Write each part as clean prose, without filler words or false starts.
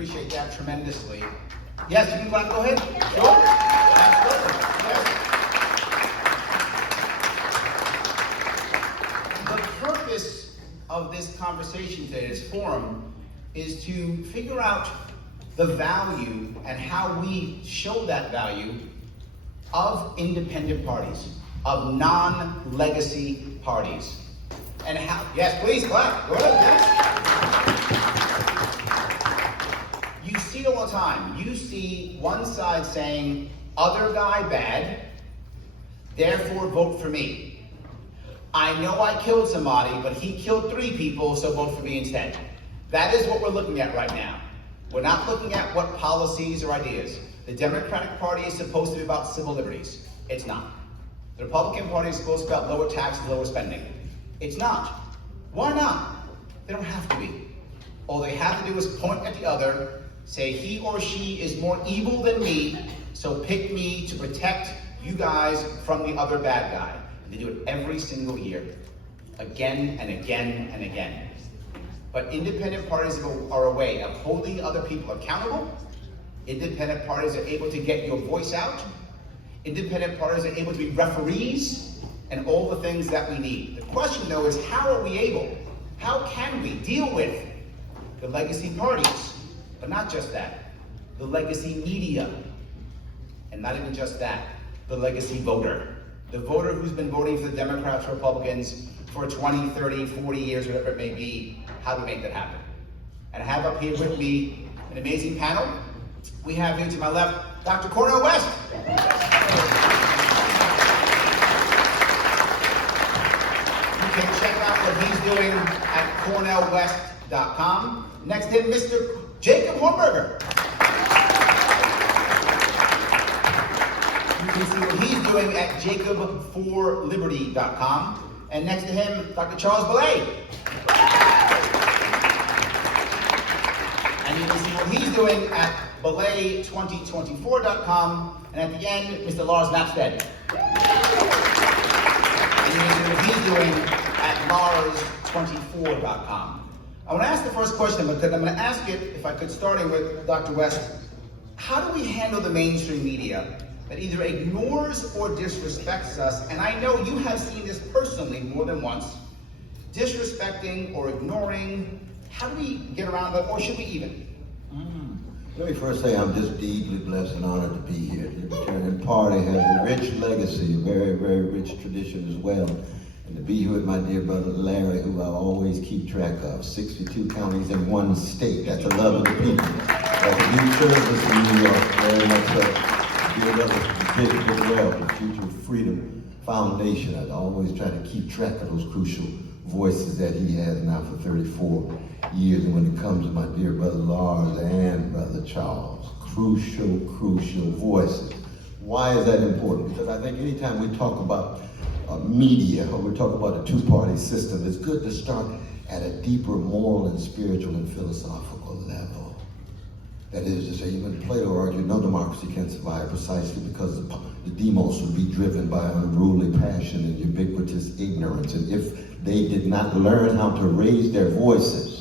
appreciate that tremendously. Yes, you can clap, go ahead. Sure. Absolutely. Yes. The purpose of this conversation today, this forum, is to figure out the value and how we show that value of independent parties, of non-legacy parties. And how, yes, please clap, go ahead, yes. You see it all the time. You see one side saying, other guy bad, therefore vote for me. I know I killed somebody, but he killed 3 people, so vote for me instead. That is what we're looking at right now. We're not looking at what policies or ideas. The Democratic Party is supposed to be about civil liberties. It's not. The Republican Party is supposed to be about lower taxes, lower spending. It's not. Why not? They don't have to be. All they have to do is point at the other, say he or she is more evil than me, so pick me to protect you guys from the other bad guy. And they do it every single year, again and again and again. But independent parties are a way of holding other people accountable. Independent parties are able to get your voice out. Independent parties are able to be referees and all the things that we need. The question though is, how are we able, how can we deal with the legacy parties? But not just that, the legacy media. And not even just that, the legacy voter. The voter who's been voting for the Democrats, Republicans for 20, 30, 40 years, whatever it may be. How do we make that happen? And I have up here with me an amazing panel. We have here to my left, Dr. Cornell West. You can check out what he's doing at cornellwest.com. Next to him, Mr. Jacob Hornberger. You can see what he's doing at jacobforliberty.com. And next to him, Dr. Charles Ballay. And you can see what he's doing at Ballay2024.com. And at the end, Mr. Lars Mapstead. And you can see what he's doing at Lars24.com. I want to ask the first question, because I'm going to ask it, if I could, starting with Dr. West. How do we handle the mainstream media that either ignores or disrespects us? And I know you have seen this personally more than once. Disrespecting or ignoring. How do we get around that, or should we even? Let me first say I'm just deeply blessed and honored to be here. The Libertarian Party has a rich legacy, a very, very rich tradition as well. And to be here with my dear brother Larry, who I always keep track of, 62 counties in one state. That's the love of the people. That's a new service in New York, very much so. Dear brother Jacob as well, the Future Freedom Foundation. I always try to keep track of those crucial voices that he has now for 34 years. And when it comes to my dear brother Lars and brother Charles, crucial voices. Why is that important? Because I think anytime we talk about media, or we talk about a two-party system, it's good to start at a deeper moral and spiritual and philosophical level. That is to say, even Plato argued no democracy can survive precisely because the demos would be driven by unruly passion and ubiquitous ignorance. And if they did not learn how to raise their voices,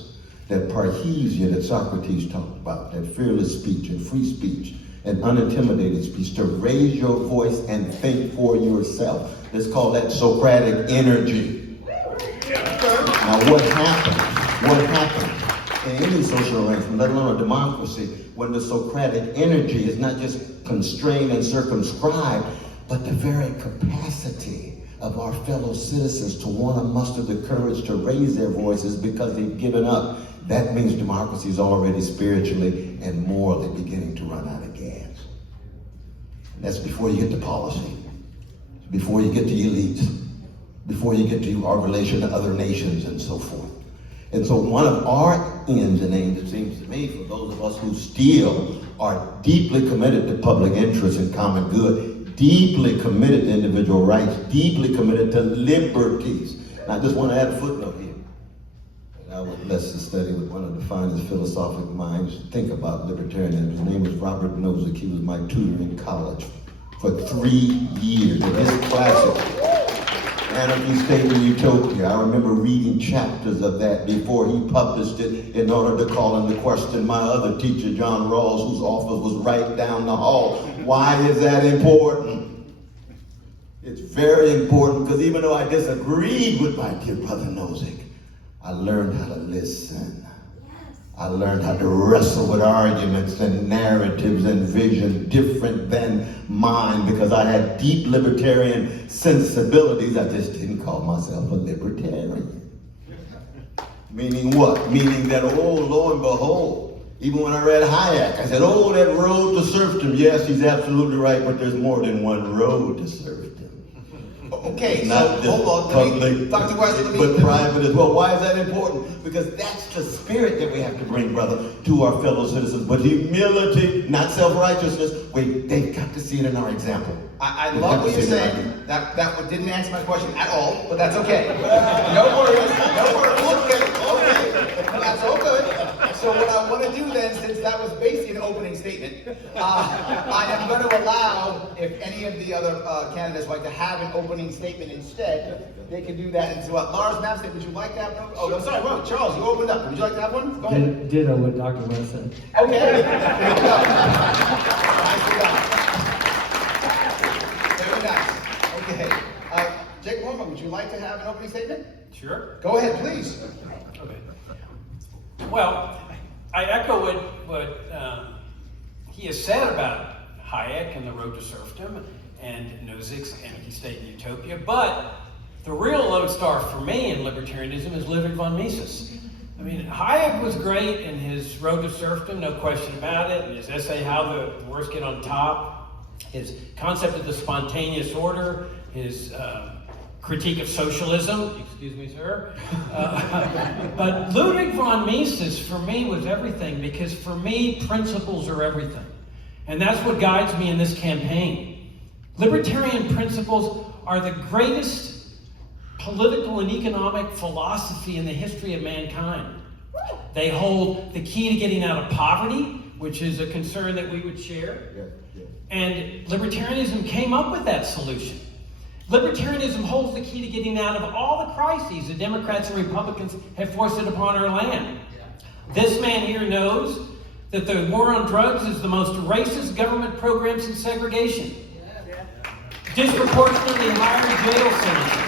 that parrhesia that Socrates talked about, that fearless speech and free speech and unintimidated speech, to raise your voice and think for yourself. Let's call that Socratic energy. Now what happens in any social arrangement, let alone a democracy, when the Socratic energy is not just constrained and circumscribed, but the very capacity of our fellow citizens to want to muster the courage to raise their voices because they've given up. That means democracy is already spiritually and morally beginning to run out of gas. And that's before you get to policy, before you get to elites, before you get to our relation to other nations and so forth. And so one of our ends and aims, it seems to me, for those of us who still are deeply committed to public interest and common good, deeply committed to individual rights, deeply committed to liberties. And I just want to add a footnote here. I was blessed to study with one of the finest philosophic minds to think about libertarianism. His name was Robert Nozick. He was my tutor in college for 3 years. And his classic, Anarchy, State, and Utopia. I remember reading chapters of that before he published it in order to call into question my other teacher, John Rawls, whose office was right down the hall. Why is that important? It's very important because even though I disagreed with my dear brother Nozick, I learned how to listen. I learned how to wrestle with arguments and narratives and vision different than mine because I had deep libertarian sensibilities. I just didn't call myself a libertarian. Meaning what? Meaning that, oh, lo and behold, even when I read Hayek, I said, oh, that road to serfdom. Yes, he's absolutely right, but there's more than one road to serfdom. Okay, not so hold on, public, Dr. West, but private as well. Why is that important? Because that's the spirit that we have to bring, brother, to our fellow citizens. But humility, not self-righteousness. Wait, they've got to see it in our example. I love what you're saying. That didn't answer my question at all, but that's okay. No worries. Okay. That's all good. So what I want to do then, since that was basically an opening statement, I am going to allow, if any of the other candidates like to have an opening statement instead, they can do that as well. Lars, Mapstead, would you like to have one? Oh, I'm sorry, well, Charles, you opened up. Would you like to have one? Go ahead. Ditto what Dr. West said. Okay. Here we go. Nicely done. Very nice. Okay. Jacob Hornberger, would you like to have an opening statement? Sure. Go ahead, please. Okay. Well, I echo what he has said about Hayek and the road to serfdom and Nozick's Anarchy-State and Utopia, but the real lodestar for me in libertarianism is Ludwig von Mises. I mean, Hayek was great in his road to serfdom, no question about it, and his essay, How the Worst Get on Top, his concept of the spontaneous order, his critique of socialism, excuse me, sir. But Ludwig von Mises, for me, was everything, because for me, principles are everything. And that's what guides me in this campaign. Libertarian principles are the greatest political and economic philosophy in the history of mankind. They hold the key to getting out of poverty, which is a concern that we would share. And libertarianism came up with that solution. Libertarianism holds the key to getting out of all the crises the Democrats and Republicans have forced it upon our land. This man here knows that the war on drugs is the most racist government program since segregation. Disproportionately higher jail sentences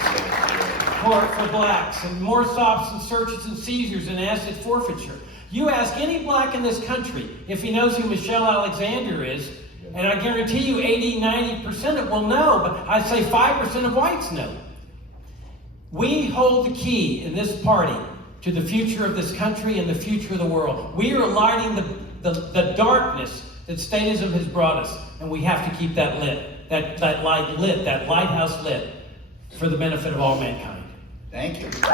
for blacks, and more stops and searches and seizures and asset forfeiture. You ask any black in this country if he knows who Michelle Alexander is, and I guarantee you 80-90% of will know, but I'd say 5% of whites know. We hold the key in this party to the future of this country and the future of the world. We are lighting the darkness that statism has brought us, and we have to keep that lit, that light lit, that lighthouse lit, for the benefit of all mankind. Thank you. Mr.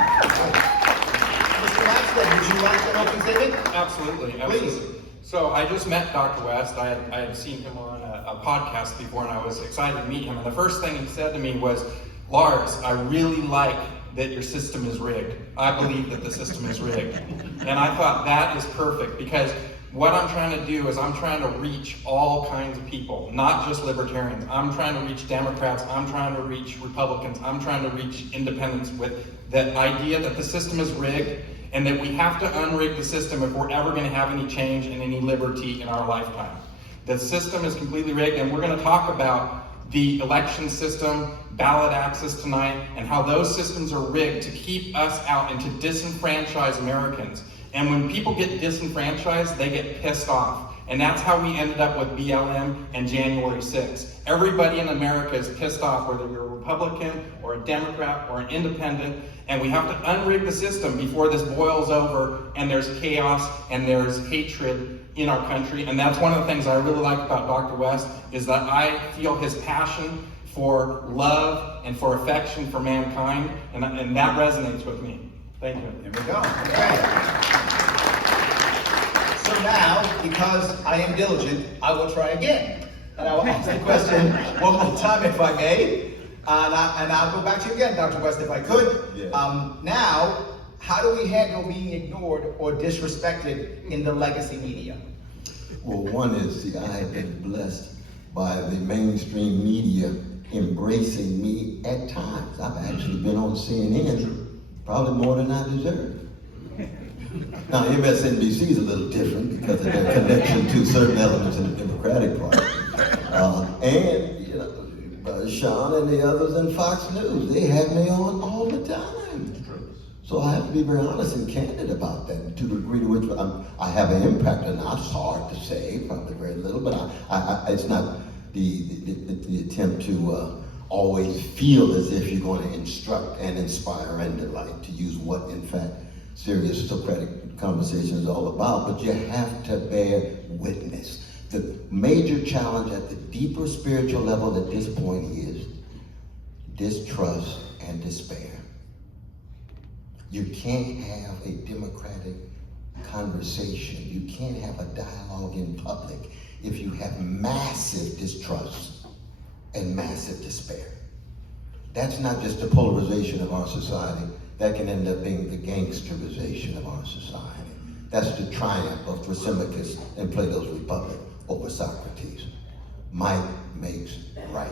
Mapstead, would you like an opening statement? Absolutely. Please. So I just met Dr. West. I had seen him on a podcast before, and I was excited to meet him. And the first thing he said to me was, Lars, I really like that your system is rigged. I believe that the system is rigged. And I thought that is perfect, because what I'm trying to do is I'm trying to reach all kinds of people, not just libertarians. I'm trying to reach Democrats. I'm trying to reach Republicans. I'm trying to reach independents with the idea that the system is rigged, and that we have to unrig the system if we're ever going to have any change and any liberty in our lifetime. The system is completely rigged, and we're going to talk about the election system, ballot access tonight, and how those systems are rigged to keep us out and to disenfranchise Americans. And when people get disenfranchised, they get pissed off. And that's how we ended up with BLM and January 6th. Everybody in America is pissed off, whether you're a Republican or a Democrat or an independent, and we have to unrig the system before this boils over and there's chaos and there's hatred in our country. And that's one of the things I really like about Dr. West, is that I feel his passion for love and for affection for mankind, and that resonates with me. Thank you. There we go. Okay. So now, because I am diligent, I will try again. And I will ask the question one more time, if I may. And I'll go back to you again, Dr. West, if I could. Yeah. Now, how do we handle being ignored or disrespected in the legacy media? Well, one is, see, I have been blessed by the mainstream media embracing me at times. I've actually been on CNN probably more than I deserve. Now, MSNBC is a little different because of their connection to certain elements in the Democratic Party. And, you know, Sean and the others in Fox News, they have me on all the time. So I have to be very honest and candid about that, to the degree to which I have an impact, and that's hard to say, probably very little, but it's not the attempt to always feel as if you're going to instruct and inspire and delight, to use what, in fact, serious Socratic conversation is all about, but you have to bear witness. The major challenge at the deeper spiritual level at this point is distrust and despair. You can't have a democratic conversation. You can't have a dialogue in public if you have massive distrust and massive despair. That's not just the polarization of our society. That can end up being the gangsterization of our society. That's the triumph of Thrasymachus in Plato's Republic over Socrates. Might makes right.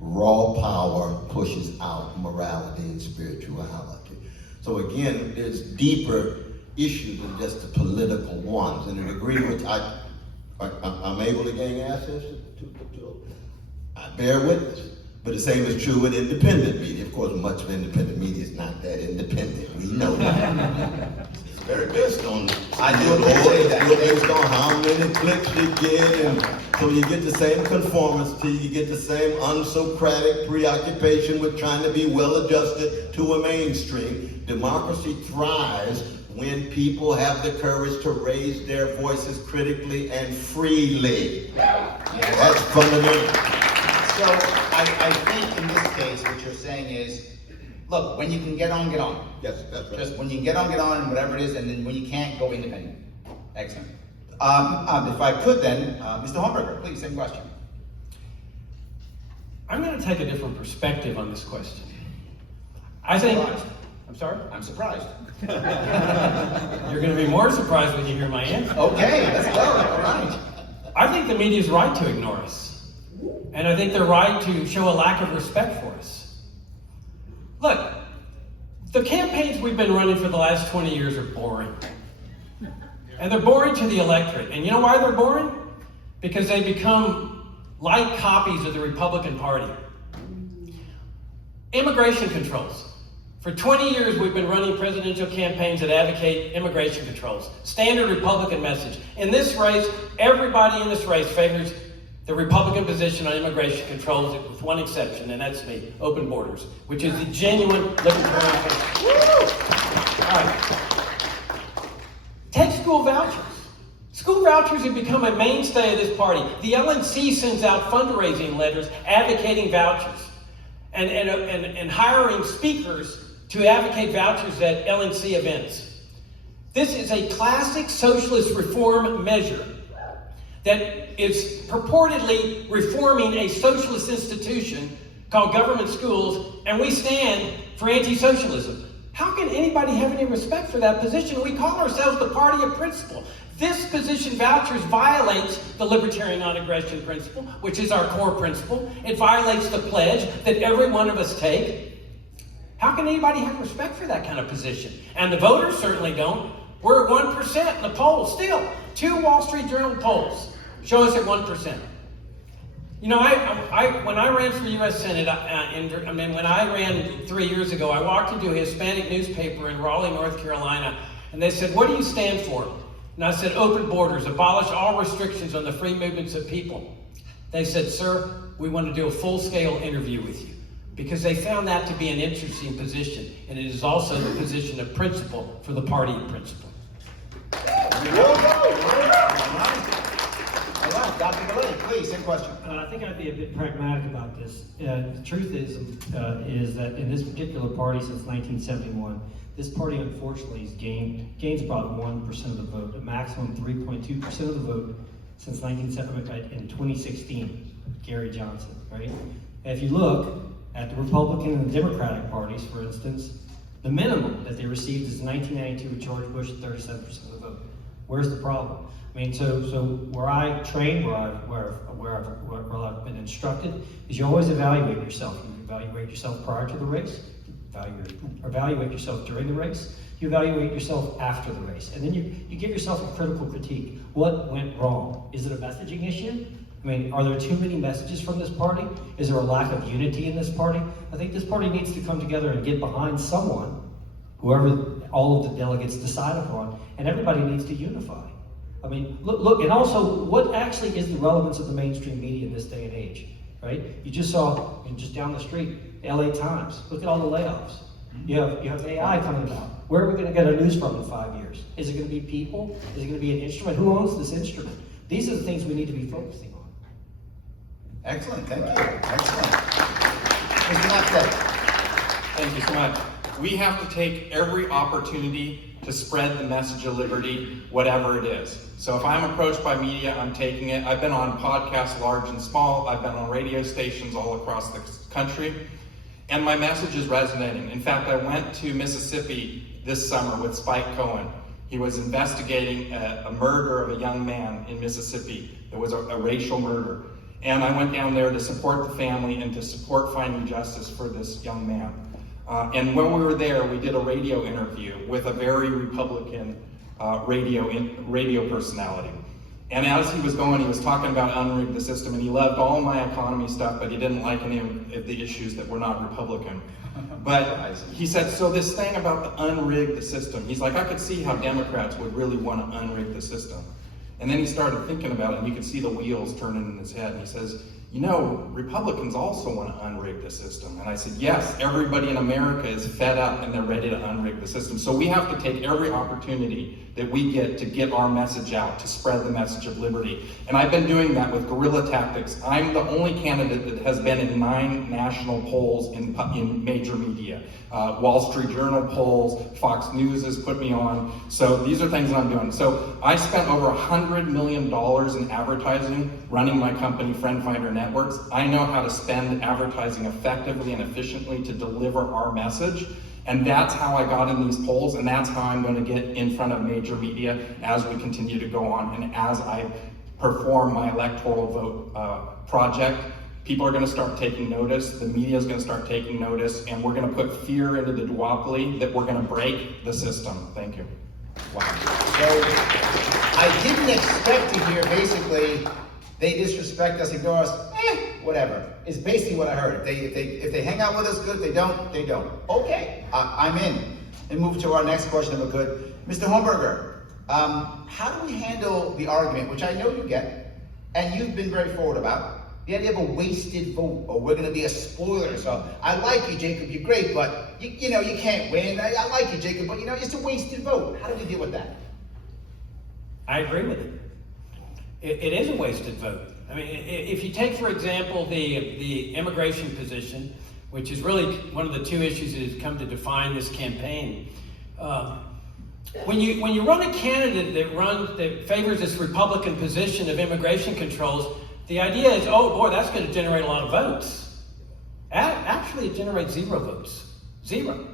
Raw power pushes out morality and spirituality. So again, there's deeper issues than just the political ones. And the degree to which I'm able to gain access to I bear witness. But the same is true with independent media. Of course, much of independent media is not that independent. We know that. It's very based on, based on how many clicks you get, and so you get the same conformity, you get the same unsocratic preoccupation with trying to be well-adjusted to a mainstream. Democracy thrives when people have the courage to raise their voices critically and freely. That's fundamental. So I think in this case, what you're saying is, look, when you can get on, get on. Yes, that's right. Just when you can get on, and whatever it is, and then when you can't, go independent. Excellent. If I could then, Mr. Hornberger, please, same question. I'm going to take a different perspective on this question. I think... Surprised. I'm sorry? I'm surprised. You're going to be more surprised when you hear my answer. Okay, let's go. All right. I think the media is right to ignore us. And I think they're right to show a lack of respect for us. Look, the campaigns we've been running for the last 20 years are boring. And they're boring to the electorate. And you know why they're boring? Because they become light copies of the Republican Party. Immigration controls. For 20 years, we've been running presidential campaigns that advocate immigration controls. Standard Republican message. In this race, everybody in this race favors the Republican position on immigration controls, with one exception, and that's me, open borders, which is the genuine libertarian position. All right. Take school vouchers. School vouchers have become a mainstay of this party. The LNC sends out fundraising letters advocating vouchers and hiring speakers to advocate vouchers at LNC events. This is a classic socialist reform measure that is purportedly reforming a socialist institution called government schools, and we stand for anti-socialism. How can anybody have any respect for that position? We call ourselves the party of principle. This position, vouchers, violates the libertarian non-aggression principle, which is our core principle. It violates the pledge that every one of us take. How can anybody have respect for that kind of position? And the voters certainly don't. We're at 1% in the polls still. 2 Wall Street Journal polls show us at 1%. You know, when I ran for U.S. Senate, when I ran 3 years ago, I walked into a Hispanic newspaper in Raleigh, North Carolina, and they said, "What do you stand for?" And I said, "Open borders, abolish all restrictions on the free movements of people." They said, "Sir, we want to do a full-scale interview with you," because they found that to be an interesting position, and it is also the position of principle for the party of principle. All right, Dr. Ballay, please, same question. I think I'd be a bit pragmatic about this. The truth is that in this particular party since 1971, this party unfortunately has gains about 1% of the vote, a maximum 3.2% of the vote since 2016, Gary Johnson, right? And if you look at the Republican and the Democratic parties, for instance, the minimum that they received is 1992 with George Bush, 37% of the vote. Where's the problem? I mean, so where I train, where I've been instructed, is you always evaluate yourself. You evaluate yourself prior to the race, evaluate yourself during the race, you evaluate yourself after the race, and then you give yourself a critical critique. What went wrong? Is it a messaging issue? I mean, are there too many messages from this party? Is there a lack of unity in this party? I think this party needs to come together and get behind someone, whoever all of the delegates decide upon, and everybody needs to unify. I mean, look, and also, what actually is the relevance of the mainstream media in this day and age, right? You just saw, just down the street, LA Times. Look at all the layoffs. You have AI coming about. Where are we going to get our news from in 5 years? Is it going to be people? Is it going to be an instrument? Who owns this instrument? These are the things we need to be focusing on. Excellent, thank you. Excellent. Mr. Mapstead. Thank you so much. We have to take every opportunity to spread the message of liberty, whatever it is. So if I'm approached by media, I'm taking it. I've been on podcasts large and small. I've been on radio stations all across the country. And my message is resonating. In fact, I went to Mississippi this summer with Spike Cohen. He was investigating a murder of a young man in Mississippi. It was a racial murder. And I went down there to support the family and to support finding justice for this young man. And when we were there, we did a radio interview with a very Republican radio personality. And as he was going, he was talking about unrig the system, and he loved all my economy stuff, but he didn't like any of the issues that were not Republican. But he said, so this thing about the unrig the system, he's like, I could see how Democrats would really want to unrig the system. And then he started thinking about it, and you could see the wheels turning in his head, and he says, you know, Republicans also want to unrig the system. And I said, yes, everybody in America is fed up and they're ready to unrig the system. So we have to take every opportunity that we get to get our message out, to spread the message of liberty. And I've been doing that with guerrilla tactics. I'm the only candidate that has been in 9 national polls in major media. Wall Street Journal polls, Fox News has put me on. So these are things that I'm doing. So I spent over $100 million in advertising running my company, Friend Finder Networks. I know how to spend advertising effectively and efficiently to deliver our message. And that's how I got in these polls, and that's how I'm going to get in front of major media as we continue to go on and as I perform my electoral vote project. People are going to start taking notice, the media is going to start taking notice, and we're going to put fear into the duopoly that we're going to break the system. Thank you. Wow. So I didn't expect to hear basically they disrespect us, ignore us, whatever. Is basically what I heard. If they hang out with us, good. If they don't, they don't. Okay, I'm in. And move to our next question if we could. Mr. Hornberger, how do we handle the argument, which I know you get, and you've been very forward about, the idea of a wasted vote, or we're going to be a spoiler. So I like you, Jacob, you're great, but you know you can't win. I like you, Jacob, but you know it's a wasted vote. How do we deal with that? I agree with it. It is a wasted vote. I mean, if you take, for example, the immigration position, which is really one of the 2 issues that has come to define this campaign. When you run a candidate that favors this Republican position of immigration controls, the idea is, oh boy, that's going to generate a lot of votes. Actually, it generates 0 votes. 0.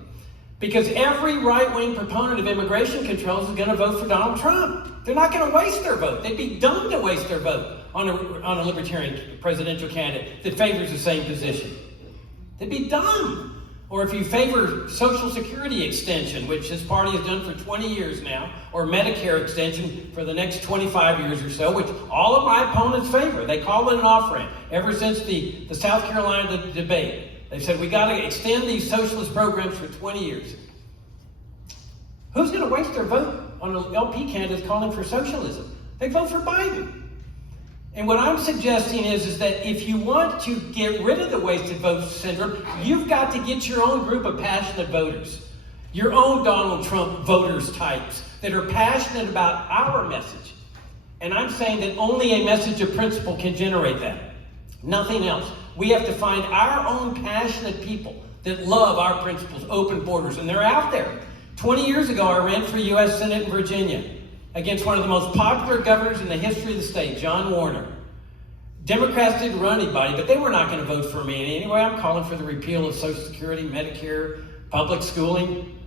Because every right-wing proponent of immigration controls is going to vote for Donald Trump. They're not going to waste their vote. They'd be dumb to waste their vote on a Libertarian presidential candidate that favors the same position. They'd be dumb. Or if you favor Social Security extension, which this party has done for 20 years now, or Medicare extension for the next 25 years or so, which all of my opponents favor. They call it an off-ramp ever since the South Carolina debate. They've said we got to extend these socialist programs for 20 years. Who's going to waste their vote on an LP candidate calling for socialism? They vote for Biden. And what I'm suggesting is that if you want to get rid of the wasted vote syndrome, you've got to get your own group of passionate voters, your own Donald Trump voters types that are passionate about our message. And I'm saying that only a message of principle can generate that. Nothing else. We have to find our own passionate people that love our principles, open borders, and they're out there. 20 years ago, I ran for U.S. Senate in Virginia against one of the most popular governors in the history of the state, John Warner. Democrats didn't run anybody, but they were not going to vote for me. And anyway, I'm calling for the repeal of Social Security, Medicare, public schooling.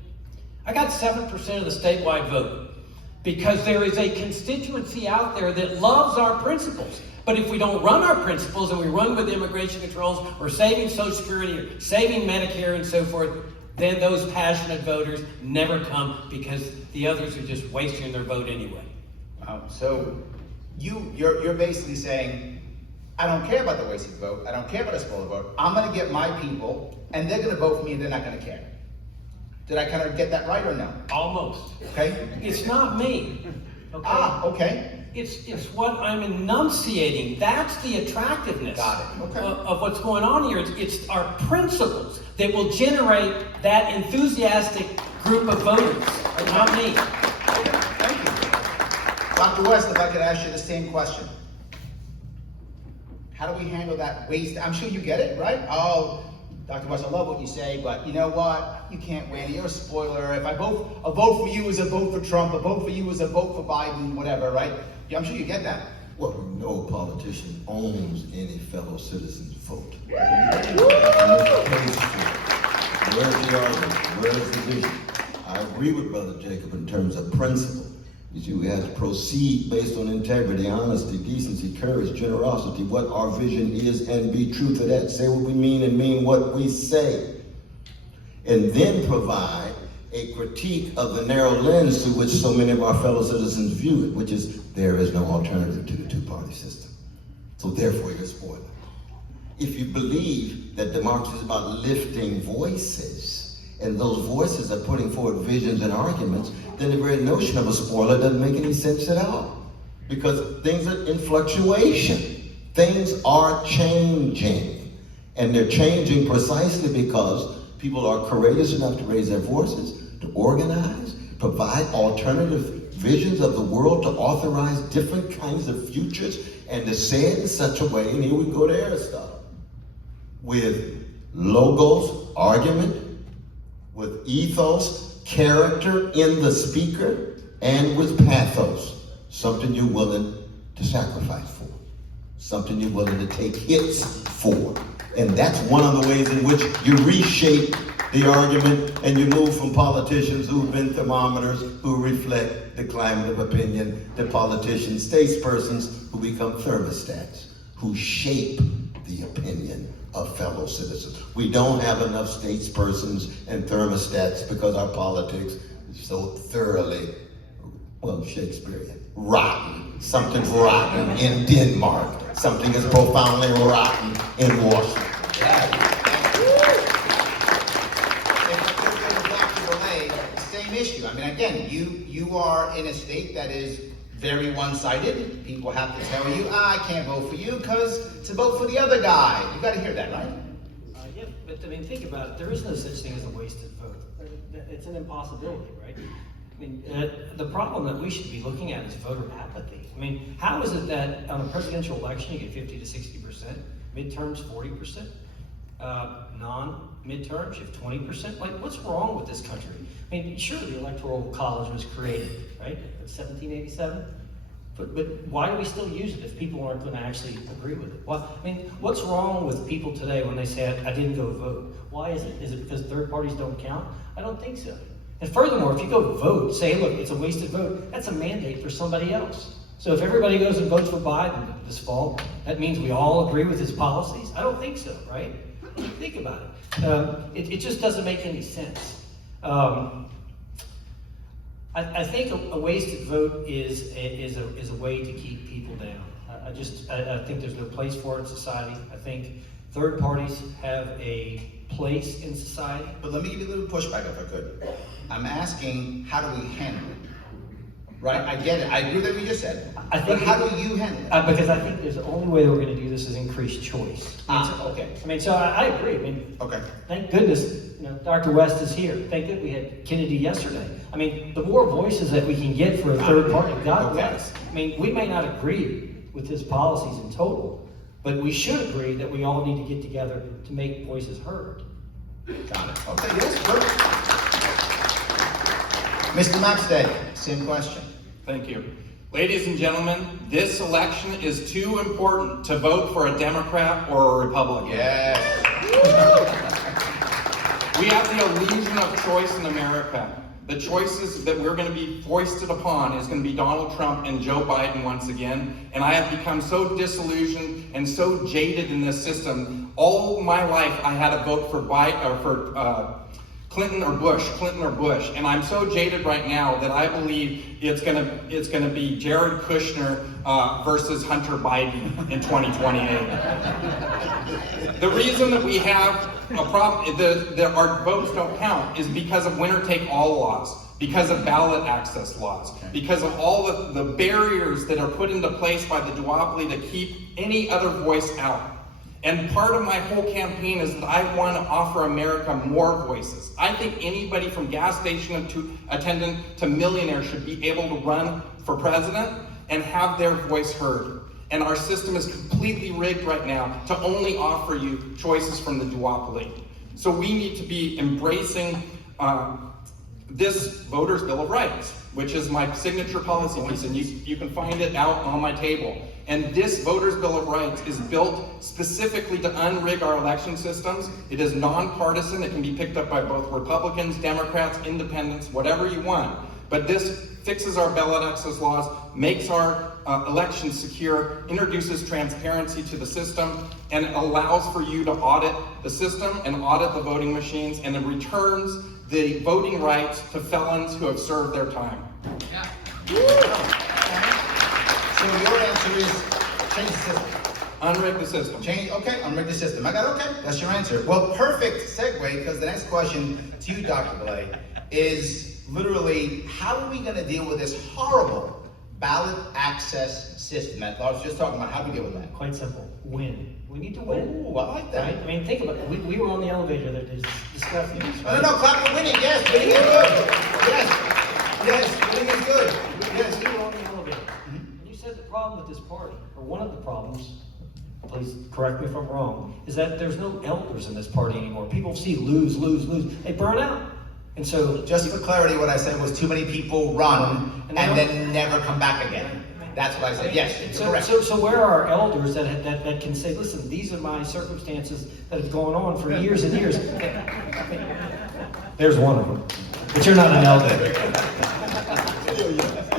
I got 7% of the statewide vote. because there is a constituency out there that loves our principles. But if we don't run our principles and we run with immigration controls or saving Social Security or saving Medicare and so forth, then those passionate voters never come because the others are just wasting their vote anyway. So you're basically saying, I don't care about the wasted vote. I don't care about a spoiled vote. I'm going to get my people, and they're going to vote for me, and they're not going to care. Did I kind of get that right or no? Almost. Okay. It's not me. Okay. Okay. It's what I'm enunciating. That's the attractiveness Got it. Okay. of what's going on here. It's our principles that will generate that enthusiastic group of voters, not me. Thank you. Dr. West, if I could ask you the same question. How do we handle that waste? I'm sure you get it, right? Oh, Dr. West, I love what you say, but you know what? You can't win. You're a spoiler. If a vote for you is a vote for Trump, a vote for you is a vote for Biden, whatever, right? Yeah, I'm sure you get that. Well, no politician owns any fellow citizen's vote. Where's the argument? Where's the vision? I agree with Brother Jacob in terms of principle. You see, we have to proceed based on integrity, honesty, decency, courage, generosity, what our vision is, and be true to that. Say what we mean and mean what we say. And then provide a critique of the narrow lens through which so many of our fellow citizens view it, which is there is no alternative to the two-party system. So therefore you're spoiled. If you believe that democracy is about lifting voices, and those voices are putting forward visions and arguments, then the very notion of a spoiler doesn't make any sense at all. Because things are in fluctuation. Things are changing. And they're changing precisely because people are courageous enough to raise their voices, to organize, provide alternative visions of the world, to authorize different kinds of futures, and to say it in such a way, and here we go to Aristotle, with logos, argument, with ethos, character in the speaker, and with pathos, something you're willing to sacrifice for, something you're willing to take hits for. And that's one of the ways in which you reshape the argument and you move from politicians who've been thermometers who reflect the climate of opinion to politicians, statespersons who become thermostats, who shape the opinion of fellow citizens. We don't have enough statespersons and thermostats because our politics is so thoroughly, well, Shakespearean, rotten. Something's rotten in Denmark. Something is profoundly rotten in Washington. Dr. Ballay, same issue. I mean, again, you are in a state that is very one-sided. People have to tell you, I can't vote for you because to vote for the other guy. You got to hear that, right? Yeah, but I mean, think about it. There is no such thing as a wasted vote. It's an impossibility, right? I mean, the problem that we should be looking at is voter apathy. I mean, how is it that on a presidential election you get 50 to 60%, midterms 40%, non-midterms you have 20%? Like, what's wrong with this country? I mean, sure, the Electoral College was created, right, in 1787? But why do we still use it if people aren't going to actually agree with it? Well, I mean, what's wrong with people today when they say, I didn't go vote? Why is it? Is it because third parties don't count? I don't think so. And furthermore, if you go vote, say, look, it's a wasted vote, that's a mandate for somebody else. So if everybody goes and votes for Biden this fall, that means we all agree with his policies? I don't think so, right? Think about it. It just doesn't make any sense. I think a wasted vote is a way to keep people down. I think there's no place for it in society. I think third parties have a place in society. But let me give you a little pushback if I could. I'm asking, how do we handle it? Right? I get it. I agree with what you just said. But how do you handle it? Because I think there's the only way that we're going to do this is increase choice. Okay. I mean, so I agree. I mean, okay. Thank goodness, Dr. West is here. Thank goodness we had Kennedy yesterday. I mean, the more voices that we can get for a third party, God bless. I mean, we may not agree with his policies in total, but we should agree that we all need to get together to make voices heard. Got it. Okay, yes, good. Mr. Mapstead, same question. Thank you. Ladies and gentlemen, this election is too important to vote for a Democrat or a Republican. Yes. We have the illusion of choice in America. the choices that we're going to be foisted upon is going to be Donald Trump and Joe Biden once again. And I have become so disillusioned and so jaded in this system. All my life I had to vote for Clinton or Bush, and I'm so jaded right now that I believe it's gonna be Jared Kushner versus Hunter Biden in 2028. The reason that we have a problem, that our votes don't count, is because of winner-take-all laws, because of ballot access laws, because of all the barriers that are put into place by the duopoly to keep any other voice out. And part of my whole campaign is that I want to offer America more voices. I think anybody from gas station attendant to millionaire should be able to run for president and have their voice heard. And our system is completely rigged right now to only offer you choices from the duopoly. So we need to be embracing this Voters' Bill of Rights, which is my signature policy piece, and you can find it out on my table. And this Voters' Bill of Rights is built specifically to unrig our election systems. It is nonpartisan. It can be picked up by both Republicans, Democrats, Independents, whatever you want. But this fixes our ballot access laws, makes our elections secure, introduces transparency to the system, and allows for you to audit the system and audit the voting machines, and it returns the voting rights to felons who have served their time. Yeah. So your answer is change the system. Unrig the system. Unrig the system. I got okay. That's your answer. Well, perfect segue, because the next question to you, Dr. Ballay, is literally how are we going to deal with this horrible ballot access system that Lars was just talking about? How do we deal with that? Quite simple. Win. We need to win. Ooh, I like that. Right? I mean, think about it. We were on the elevator that is discussing this. Right? No, clap for winning. Yes, winning is good. Yes, winning is good. Yes. We were on the elevator. And you said the problem with this party, or one of the problems, please correct me if I'm wrong, is that there's no elders in this party anymore. People see lose. They burn out. And so, just for clarity, what I said was too many people run and then never come back again. That's what I said. Yes, correct. So where are our elders that can say, listen, these are my circumstances that have gone on for years and years. There's one of them, but you're not an elder.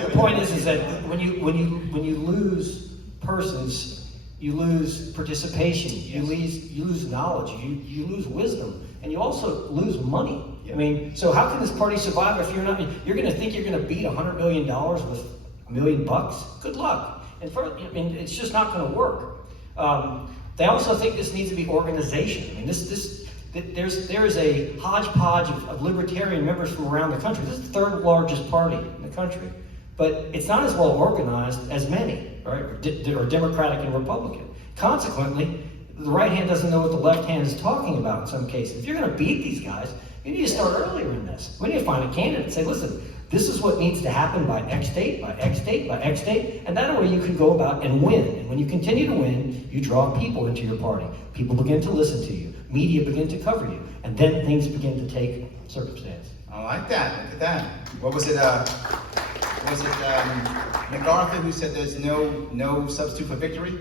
The point is that when you lose persons, you lose participation, you lose knowledge, you lose wisdom, and you also lose money. I mean, so how can this party survive if you're going to think you're going to beat $100 million with $1 million? Good luck. And it's just not going to work. They also think this needs to be organization. I mean, there is a hodgepodge of libertarian members from around the country. This is the third largest party in the country, but it's not as well organized as many, right? Or Democratic and Republican. Consequently, the right hand doesn't know what the left hand is talking about in some cases. If you're going to beat these guys, you need to start earlier in this. We need to find a candidate and say, listen, this is what needs to happen by X date, by X date, by X date, and that way you can go about and win. And when you continue to win, you draw people into your party. People begin to listen to you. Media begin to cover you. And then things begin to take circumstance. I like that. Look at that. What was it? MacArthur who said there's no substitute for victory?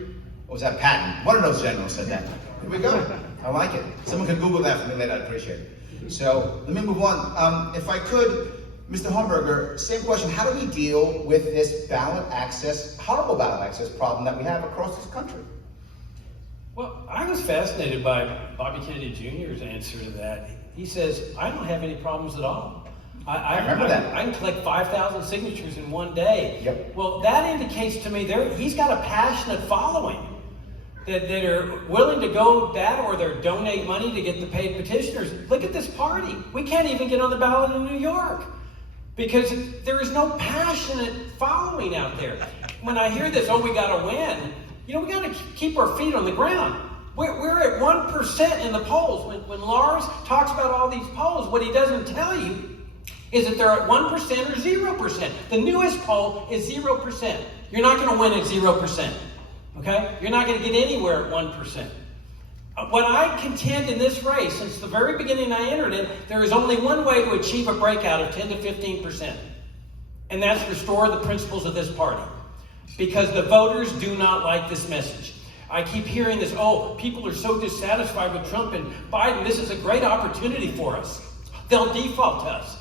Or was that Patton? One of those generals said that. Here we go. I like it. Someone can Google that for me later. I'd appreciate it. So let me move on. If I could, Mr. Hornberger, same question. How do we deal with this horrible ballot access problem that we have across this country? Well, I was fascinated by Bobby Kennedy Jr.'s answer to that. He says, I don't have any problems at all. I remember that. I can collect 5,000 signatures in one day. Yep. Well, that indicates to me he's got a passionate following that are willing to go that, or they're donate money to get the paid petitioners. Look at this party. We can't even get on the ballot in New York because there is no passionate following out there. When I hear this, we got to win, we got to keep our feet on the ground. We're at 1% in the polls. When Lars talks about all these polls, what he doesn't tell you is that they're at 1% or 0%. The newest poll is 0%. You're not going to win at 0%. Okay? You're not going to get anywhere at 1%. What I contend in this race, since the very beginning I entered it, there is only one way to achieve a breakout of 10 to 15%. And that's restore the principles of this party. Because the voters do not like this message. I keep hearing this, people are so dissatisfied with Trump and Biden. This is a great opportunity for us. They'll default to us.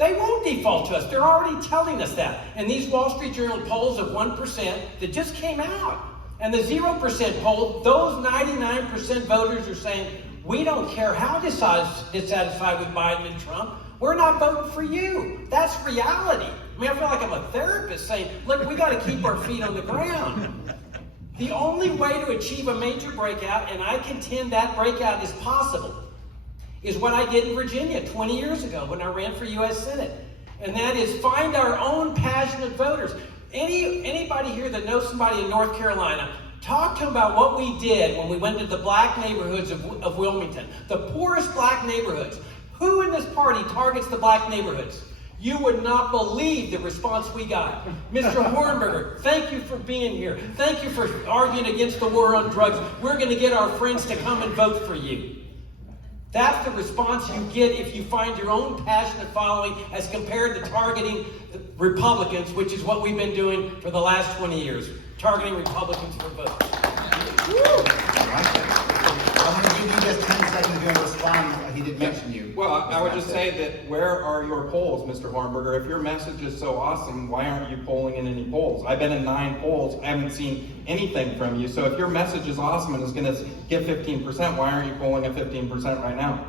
They won't default to us. They're already telling us that. And these Wall Street Journal polls of 1% that just came out, and the 0% poll, those 99% voters are saying, we don't care how dissatisfied with Biden and Trump, we're not voting for you. That's reality. I mean, I feel like I'm a therapist saying, look, we got to keep our feet on the ground. The only way to achieve a major breakout, and I contend that breakout is possible, is what I did in Virginia 20 years ago when I ran for U.S. Senate. And that is find our own passionate voters. Anybody here that knows somebody in North Carolina, talk to them about what we did when we went to the black neighborhoods of Wilmington, the poorest black neighborhoods. Who in this party targets the black neighborhoods? You would not believe the response we got. Mr. Hornberger, thank you for being here. Thank you for arguing against the war on drugs. We're going to get our friends to come and vote for you. That's the response you get if you find your own passionate following as compared to targeting Republicans, which is what we've been doing for the last 20 years, targeting Republicans for votes. I'm going to give you just 10 seconds to respond. He didn't mention you. Well, I would just say that where are your polls, Mr. Hornberger? If your message is so awesome, why aren't you polling in any polls? I've been in 9 polls. I haven't seen anything from you. So if your message is awesome and is going to get 15%, why aren't you polling at 15% right now?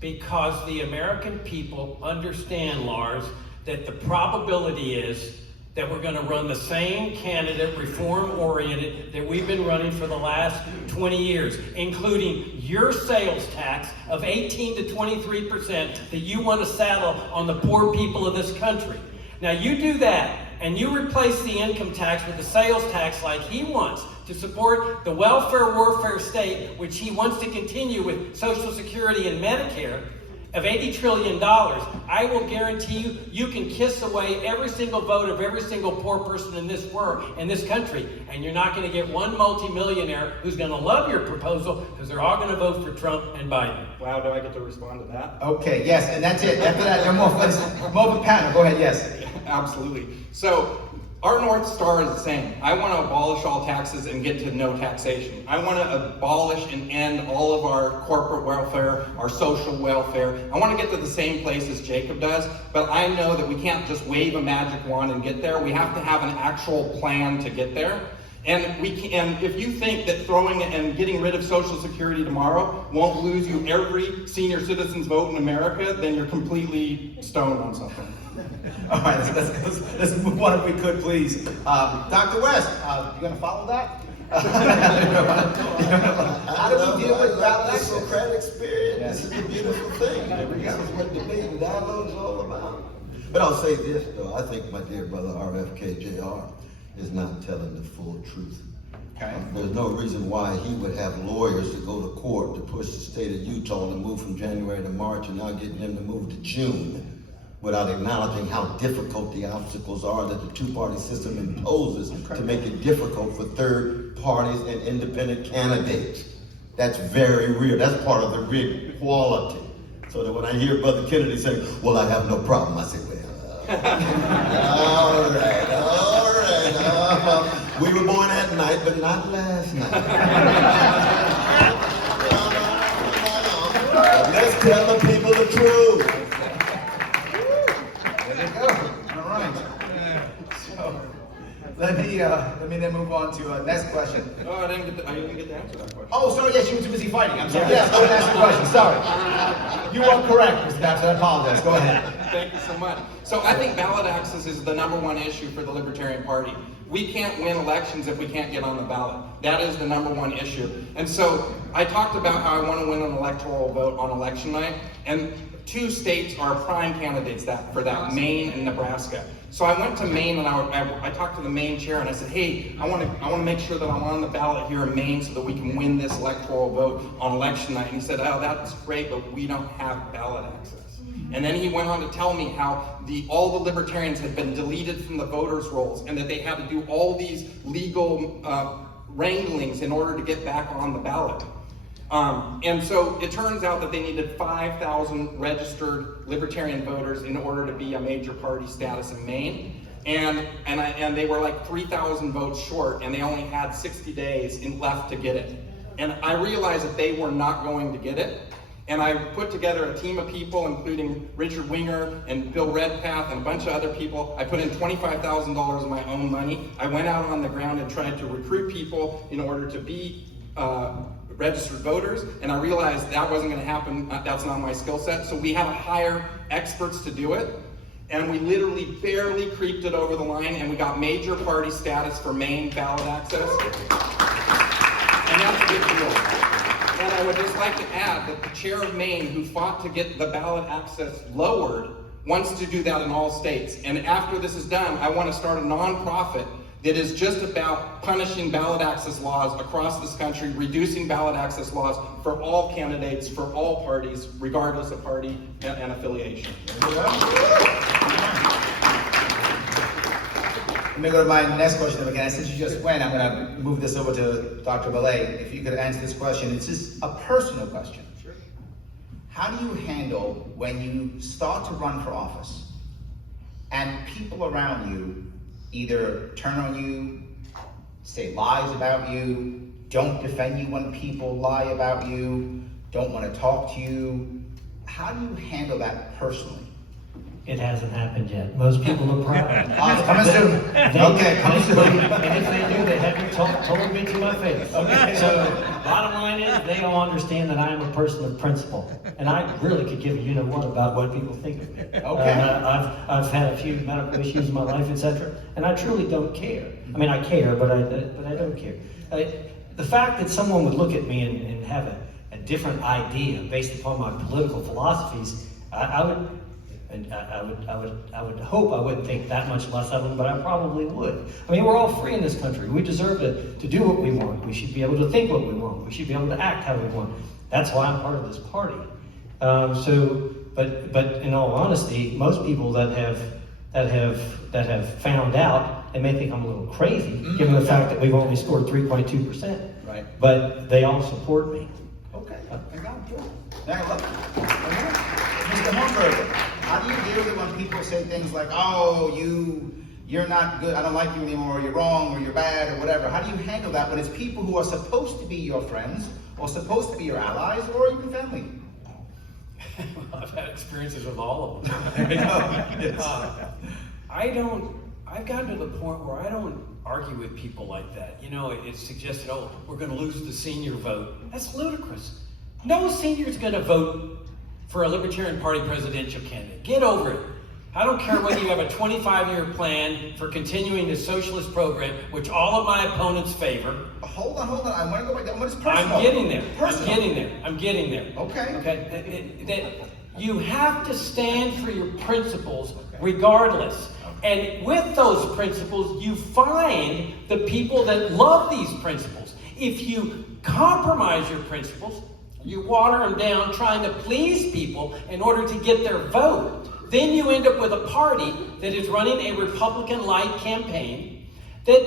Because the American people understand, Lars, that the probability is that we're going to run the same candidate, reform-oriented, that we've been running for the last 20 years, including your sales tax of 18 to 23% that you want to saddle on the poor people of this country. Now, you do that, and you replace the income tax with the sales tax like he wants to support the welfare warfare state, which he wants to continue with Social Security and Medicare, of $80 trillion, I will guarantee you, you can kiss away every single vote of every single poor person in this world, in this country, and you're not going to get one multimillionaire who's going to love your proposal because they're all going to vote for Trump and Biden. Wow, do I get to respond to that? Okay, yes, and that's it. After that, more of a panel. Go ahead, yes. Absolutely. So, our North Star is the same. I want to abolish all taxes and get to no taxation. I want to abolish and end all of our corporate welfare, our social welfare. I want to get to the same place as Jacob does, but I know that we can't just wave a magic wand and get there. We have to have an actual plan to get there. And if you think that throwing and getting rid of Social Security tomorrow won't lose you every senior citizen's vote in America, then you're completely stoned on something. All right, let's move on if we could, please. Dr. West, you going to follow that? How do we deal with the Socratic spirit? Yes. This is a beautiful thing. This is what debate and dialogue is all about. But I'll say this, though. I think my dear brother RFK Jr. is not telling the full truth. Okay. There's no reason why he would have lawyers to go to court to push the state of Utah to move from January to March and now getting them to move to June, without acknowledging how difficult the obstacles are that the two-party system imposes to make it difficult for third parties and independent candidates. That's very real. That's part of the rigged quality. So that when I hear Brother Kennedy say, well, I have no problem, I say, well, all right. We were born at night, but not last night. Let's tell the people the truth. All right. So let me then move on to next question. Oh, I didn't get to answer that question. Oh, sorry. Yes, you were too busy fighting. I'm sorry. Yes, go ahead and ask the question. Sorry. You are correct, Mr. Baxter. I apologize. Go ahead. Thank you so much. So I think ballot access is the #1 issue for the Libertarian Party. We can't win elections if we can't get on the ballot. That is the #1 issue. And so I talked about how I want to win an electoral vote on election night, and 2 states are prime candidates for that, Maine and Nebraska. So I went to Maine and I talked to the Maine chair and I said, hey, I want to make sure that I'm on the ballot here in Maine so that we can win this electoral vote on election night. And he said, oh, that's great, but we don't have ballot access. And then he went on to tell me how all the libertarians had been deleted from the voters' rolls and that they had to do all these legal wranglings in order to get back on the ballot. And so it turns out that they needed 5,000 registered libertarian voters in order to be a major party status in Maine. And they were like 3,000 votes short, and they only had 60 days left to get it. And I realized that they were not going to get it. And I put together a team of people, including Richard Winger and Bill Redpath and a bunch of other people. I put in $25,000 of my own money. I went out on the ground and tried to recruit people in order to be registered voters, and I realized that wasn't going to happen. That's not my skill set. So we had to hire experts to do it, and we literally barely creeped it over the line, and we got major party status for Maine ballot access. And that's a big deal. And I would just like to add that the chair of Maine, who fought to get the ballot access lowered, wants to do that in all states. And after this is done, I want to start a nonprofit that is just about punishing ballot access laws across this country, reducing ballot access laws for all candidates, for all parties, regardless of party and affiliation. Let me go to my next question again. Since you just went, I'm going to move this over to Dr. Ballay. If you could answer this question, it's just a personal question. Sure. How do you handle when you start to run for office and people around you either turn on you, say lies about you, don't defend you when people lie about you, don't want to talk to you? How do you handle that personally? It hasn't happened yet. Most people are proud. Coming soon. Okay, coming soon. And if they do, they haven't told me to my face. Okay. So, bottom line is, they all understand that I am a person of principle. And I really could give a you-know-what about what people think of me. Okay. I've had a few medical issues in my life, etc. And I truly don't care. I mean, I care, but I don't care. The fact that someone would look at me and have a different idea based upon my political philosophies, I would hope I wouldn't think that much less of them, but I probably would. I mean, we're all free in this country. We deserve to do what we want. We should be able to think what we want. We should be able to act how we want. That's why I'm part of this party. But in all honesty, most people that have found out, they may think I'm a little crazy, given the fact that we've only scored 3.2%. Right. But they all support me. Okay. Thank God. Good. Now, look. Mr. Hornberger, how do you deal with it when people say things like, "Oh, you're not good, I don't like you anymore, or you're wrong, or you're bad, or whatever"? How do you handle that when it's people who are supposed to be your friends, or supposed to be your allies, or even family? Well, I've had experiences with all of them. I've gotten to the point where I don't argue with people like that. You know, it's suggested, oh, we're going to lose the senior vote. That's ludicrous. No senior's going to vote for a Libertarian Party presidential candidate. Get over it. I don't care whether you have a 25-year plan for continuing the socialist program, which all of my opponents favor. Hold on. I want to go back down. What is personal? I'm getting there. Personal. I'm getting there. Okay. Okay. You have to stand for your principles regardless. And with those principles, you find the people that love these principles. If you compromise your principles, you water them down trying to please people in order to get their vote, then you end up with a party that is running a Republican-like campaign that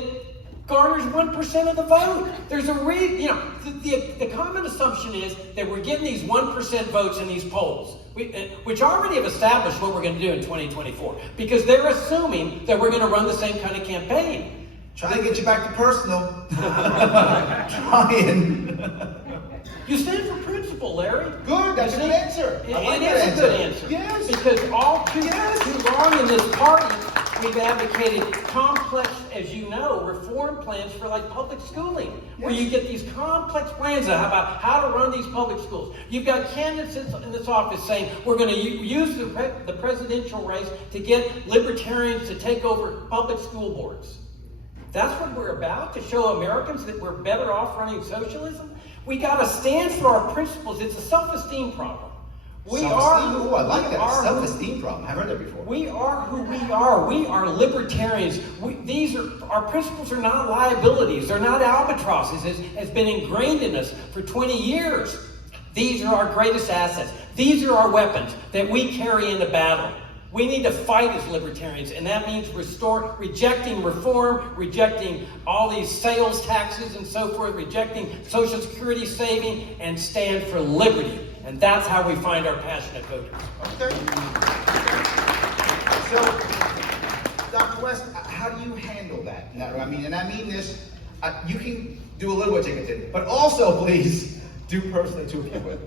garners 1% of the vote. There's a the common assumption is that we're getting these 1% votes in these polls, which already have established what we're going to do in 2024, because they're assuming that we're going to run the same kind of campaign. Trying to get you back to personal. Trying. You stand for principle, Larry. Good, that's a good answer. It is a good answer. Yes. Because all too long in this party, we've advocated complex, as you know, reform plans for like public schooling, where you get these complex plans about how to run these public schools. You've got candidates in this office saying we're going to use the presidential race to get libertarians to take over public school boards. That's what we're about, to show Americans that we're better off running socialism. We got to stand for our principles. It's a self-esteem problem. Self-esteem? I like that. Self-esteem problem. I've heard that before. We are who we are. We are libertarians. Our principles are not liabilities. They're not albatrosses. It has been ingrained in us for 20 years. These are our greatest assets. These are our weapons that we carry into battle. We need to fight as libertarians, and that means rejecting reform, rejecting all these sales taxes and so forth, rejecting Social Security saving, and stand for liberty. And that's how we find our passionate voters. Okay. So, Dr. West, how do you handle that? I mean this, you can do a little what you can do, but also, please, do personally too if you would.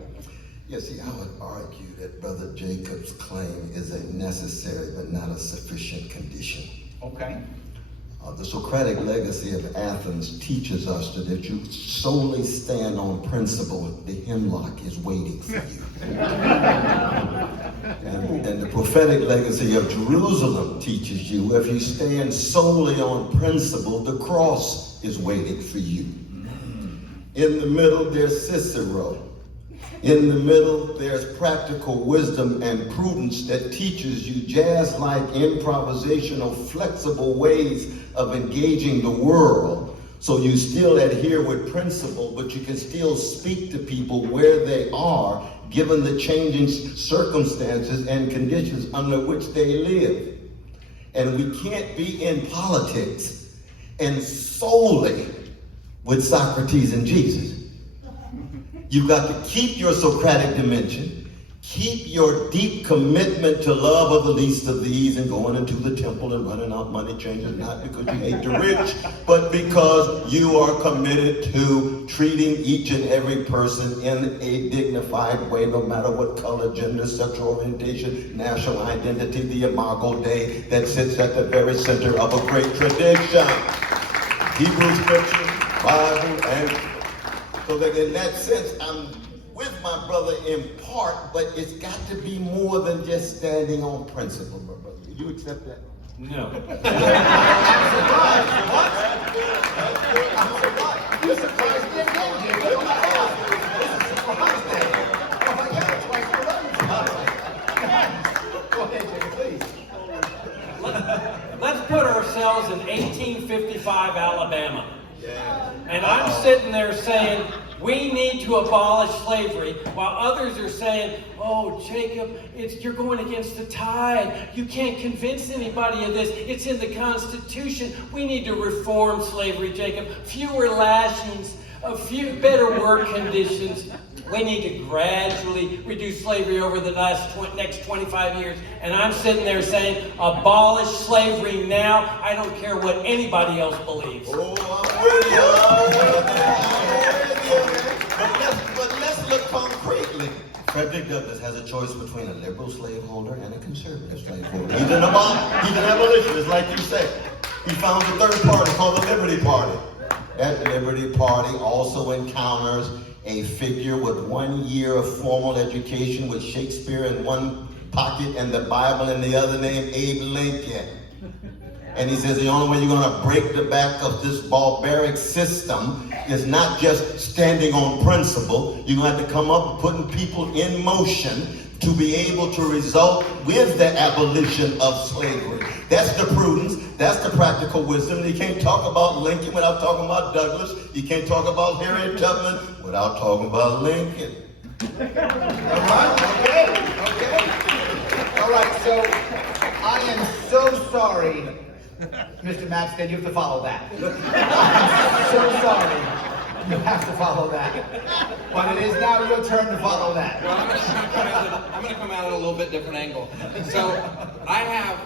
Yeah, see, I would argue that Brother Jacob's claim is a necessary but not a sufficient condition. Okay. The Socratic legacy of Athens teaches us that if you solely stand on principle, the hemlock is waiting for you. and the prophetic legacy of Jerusalem teaches you if you stand solely on principle, the cross is waiting for you. In the middle, there's Cicero. In the middle, there's practical wisdom and prudence that teaches you jazz-like improvisational, flexible ways of engaging the world. So you still adhere with principle, but you can still speak to people where they are, given the changing circumstances and conditions under which they live. And we can't be in politics and solely with Socrates and Jesus. You've got to keep your Socratic dimension, keep your deep commitment to love of the least of these and going into the temple and running out money changers, not because you hate the rich, but because you are committed to treating each and every person in a dignified way, no matter what color, gender, sexual orientation, national identity, the Imago Dei that sits at the very center of a great tradition. Hebrew Scripture, Bible, and so that in that sense, I'm with my brother in part, but it's got to be more than just standing on principle, my brother. Do you accept that? No. I'm surprised. What? I'm surprised. You're surprised me again, Jacob. Oh my God. This is a surprise day. Oh my God, twice in a row. Go ahead, Jacob, please. Let's put ourselves in 1855 Alabama. And I'm sitting there saying, we need to abolish slavery, while others are saying, oh, Jacob, you're going against the tide. You can't convince anybody of this. It's in the Constitution. We need to reform slavery, Jacob. Fewer lashings, a few better work conditions. We need to gradually reduce slavery over the next 25 years. And I'm sitting there saying, abolish slavery now. I don't care what anybody else believes. Oh, I'm with you. But let's look concretely. Frederick Douglass has a choice between a liberal slaveholder and a conservative slaveholder. He's an abolitionist, like you said. He found a third party called the Liberty Party. That Liberty Party also encounters a figure with 1 year of formal education with Shakespeare in one pocket and the Bible in the other, named Abe Lincoln. And he says the only way you're going to break the back of this barbaric system is not just standing on principle. You're going to have to come up with putting people in motion to be able to result with the abolition of slavery. That's the prudence, that's the practical wisdom. You can't talk about Lincoln without talking about Douglas. You can't talk about Harriet Tubman without talking about Lincoln. All right, okay. All right, so I am so sorry, Mr. Mapstead, you have to follow that. I'm so sorry. You have to follow that. But it is now your turn to follow that. Well, I'm going to come at it a little bit different angle. So I have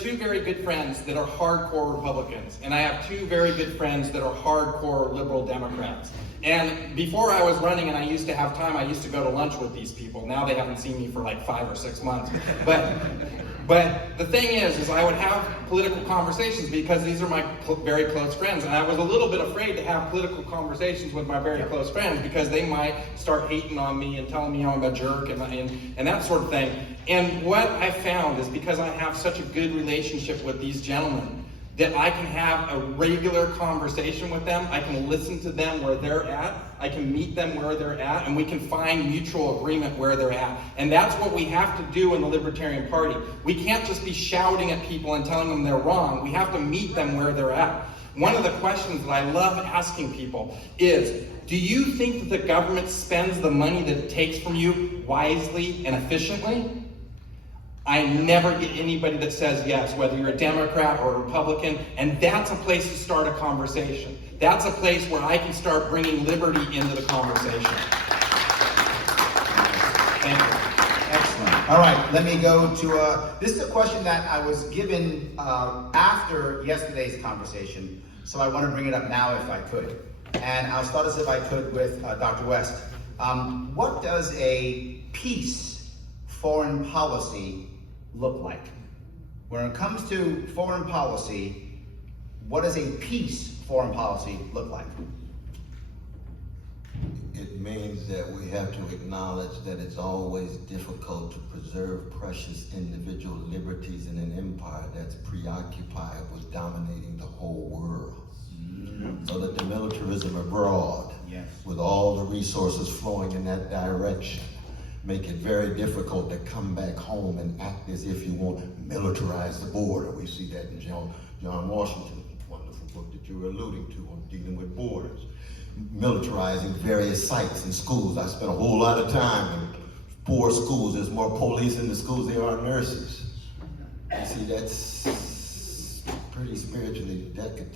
two very good friends that are hardcore Republicans, and I have two very good friends that are hardcore liberal Democrats. And before I was running and I used to have time, I used to go to lunch with these people. Now they haven't seen me for like 5 or 6 months. But the thing is I would have political conversations because these are my very close friends. And I was a little bit afraid to have political conversations with my very close friends because they might start hating on me and telling me I'm a jerk and that sort of thing. And what I found is because I have such a good relationship with these gentlemen, that I can have a regular conversation with them, I can listen to them where they're at, I can meet them where they're at, and we can find mutual agreement where they're at. And that's what we have to do in the Libertarian Party. We can't just be shouting at people and telling them they're wrong. We have to meet them where they're at. One of the questions that I love asking people is, do you think that the government spends the money that it takes from you wisely and efficiently? I never get anybody that says yes, whether you're a Democrat or a Republican, and that's a place to start a conversation. That's a place where I can start bringing liberty into the conversation. Thank you. Excellent. All right, let me go to, this is a question that I was given after yesterday's conversation, so I want to bring it up now if I could. And I'll start as if I could with Dr. West. What does a peace foreign policy look like? When it comes to foreign policy, what does a peace foreign policy look like? It means that we have to acknowledge that it's always difficult to preserve precious individual liberties in an empire that's preoccupied with dominating the whole world. So that the militarism abroad, Yes. with all the resources flowing in that direction, make it very difficult to come back home and act as if you want to militarize the border. We see that in John Washington's wonderful book that you were alluding to on dealing with borders. Militarizing various sites and schools. I spent a whole lot of time in poor schools. There's more police in the schools than there are nurses. You see, that's pretty spiritually decadent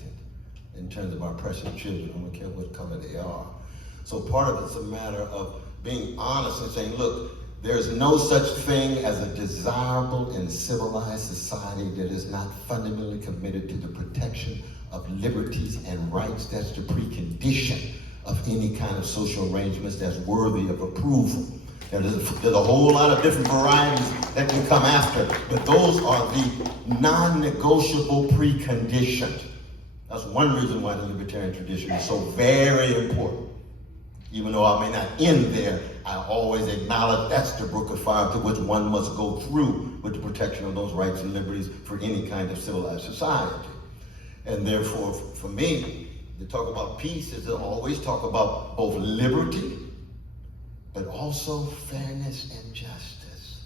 in terms of our precious children. I don't care what color they are. So part of it's a matter of being honest and saying, look, there's no such thing as a desirable and civilized society that is not fundamentally committed to the protection of liberties and rights. That's the precondition of any kind of social arrangements that's worthy of approval. There's a whole lot of different varieties that can come after, but those are the non-negotiable preconditions. That's one reason why the libertarian tradition is so very important. Even though I may not end there, I always acknowledge that's the brook of fire to which one must go through with the protection of those rights and liberties for any kind of civilized society. And therefore, for me, to talk about peace is to always talk about both liberty, but also fairness and justice.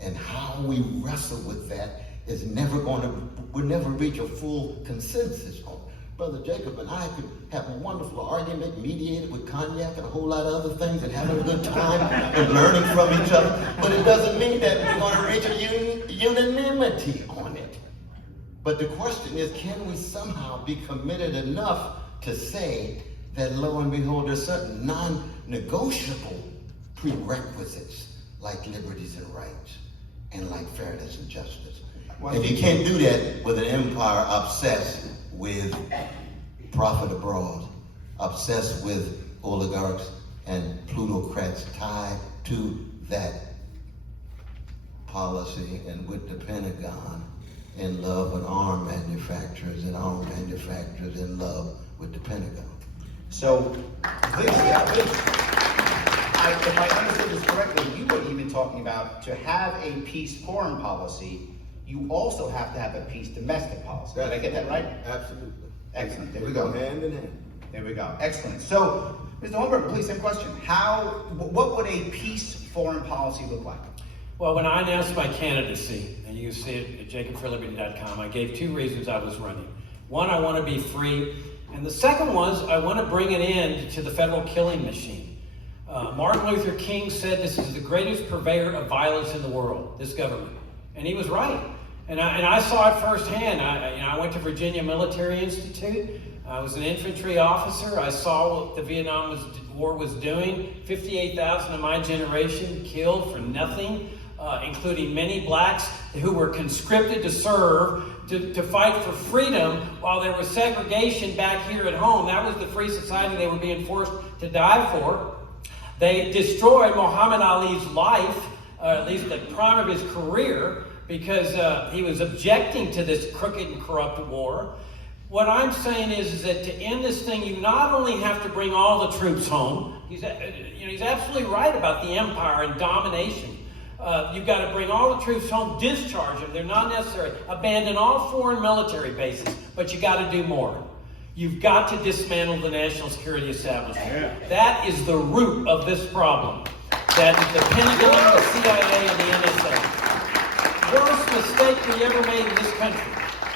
And how we wrestle with that is we'll never reach a full consensus on. Brother Jacob and I could have a wonderful argument, mediated with cognac and a whole lot of other things, and having a good time and learning from each other. But it doesn't mean that we're going to reach a unanimity on it. But the question is, can we somehow be committed enough to say that, lo and behold, there's certain non-negotiable prerequisites like liberties and rights and like fairness and justice. If you can't do that with an empire obsessed with profit abroad, obsessed with oligarchs and plutocrats tied to that policy, and with the Pentagon in love with arm manufacturers and arm manufacturers in love with the Pentagon. So, please, if I understood this correctly, you were even talking about to have a peace foreign policy, you also have to have a peace domestic policy. Did I get that right? Absolutely. Excellent. There we go. Hand in hand. There we go. Excellent. So, Mr. Hornberger, please, same question. What would a peace foreign policy look like? Well, when I announced my candidacy, and you can see it at jacobforliberty.com, I gave two reasons I was running. One, I want to be free, and the second was I want to bring an end to the federal killing machine. Martin Luther King said this is the greatest purveyor of violence in the world, this government. And he was right. And I saw it firsthand. I went to Virginia Military Institute. I was an infantry officer. I saw what the Vietnam War was doing. 58,000 of my generation killed for nothing, including many blacks who were conscripted to serve, to fight for freedom while there was segregation back here at home. That was the free society they were being forced to die for. They destroyed Muhammad Ali's life, at least the prime of his career, because he was objecting to this crooked and corrupt war. What I'm saying is that to end this thing, you not only have to bring all the troops home. He's absolutely right about the empire and domination. You've got to bring all the troops home, discharge them. They're not necessary. Abandon all foreign military bases, but you got to do more. You've got to dismantle the national security establishment. Yeah. That is the root of this problem. That the Pentagon, the CIA, and the NSA. Worst mistake we ever made in this country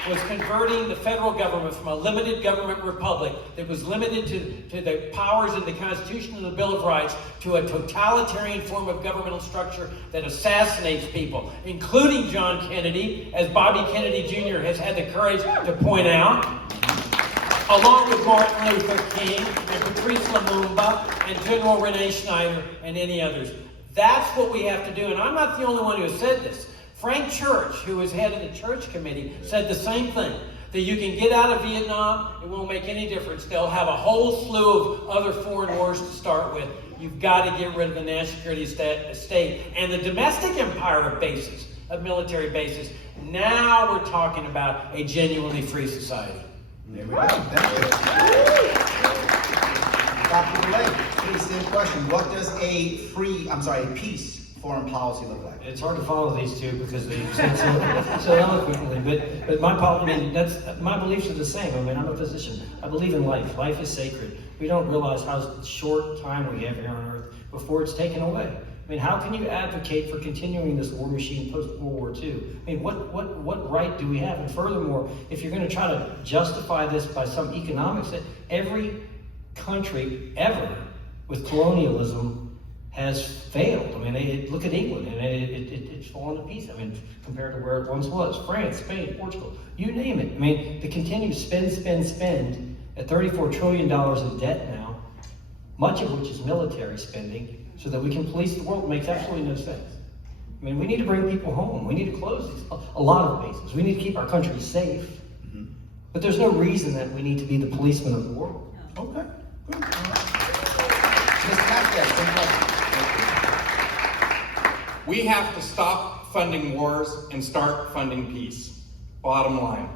was converting the federal government from a limited government republic that was limited to the powers in the Constitution and the Bill of Rights to a totalitarian form of governmental structure that assassinates people, including John Kennedy, as Bobby Kennedy Jr. has had the courage to point out, along with Martin Luther King and Patrice Lumumba and General Rene Schneider and any others. That's what we have to do, and I'm not the only one who has said this. Frank Church, who was head of the Church Committee, said the same thing, that you can get out of Vietnam, it won't make any difference. They'll have a whole slew of other foreign wars to start with. You've got to get rid of the national security state and the domestic empire of bases, of military bases. Now we're talking about a genuinely free society. There we go. Thank you. Dr. Ballay, please, same question. What does a peace foreign policy look like? It's hard to follow these two because they said so eloquently, but my beliefs are the same. I mean, I'm a physician. I believe in life. Life is sacred. We don't realize how short time we have here on Earth before it's taken away. I mean, how can you advocate for continuing this war machine post-World War II? I mean, what right do we have? And furthermore, if you're going to try to justify this by some economics, every country ever with colonialism has failed. I mean, look at England, and it's fallen to pieces. I mean, compared to where it once was. France, Spain, Portugal, you name it. I mean, to continue to spend at $34 trillion in debt now, much of which is military spending, so that we can police the world, makes absolutely no sense. I mean, we need to bring people home. We need to close a lot of bases. We need to keep our country safe. Mm-hmm. But there's no reason that we need to be the policemen of the world. Okay, good. Mr. Mapstead, same question. We have to stop funding wars and start funding peace. Bottom line.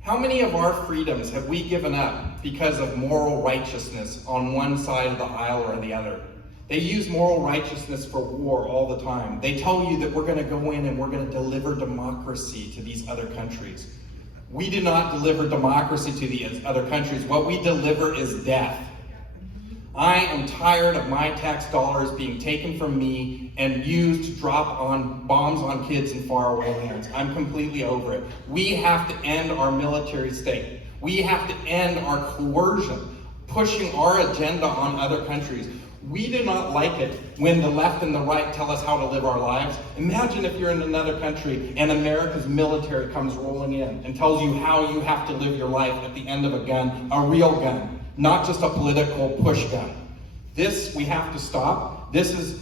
How many of our freedoms have we given up because of moral righteousness on one side of the aisle or the other? They use moral righteousness for war all the time. They tell you that we're going to go in and we're going to deliver democracy to these other countries. We do not deliver democracy to these other countries. What we deliver is death. I am tired of my tax dollars being taken from me and used to drop on bombs on kids in faraway lands. I'm completely over it. We have to end our military state. We have to end our coercion, pushing our agenda on other countries. We do not like it when the left and the right tell us how to live our lives. Imagine if you're in another country and America's military comes rolling in and tells you how you have to live your life at the end of a gun, a real gun, not just a political push gun. This we have to stop. This is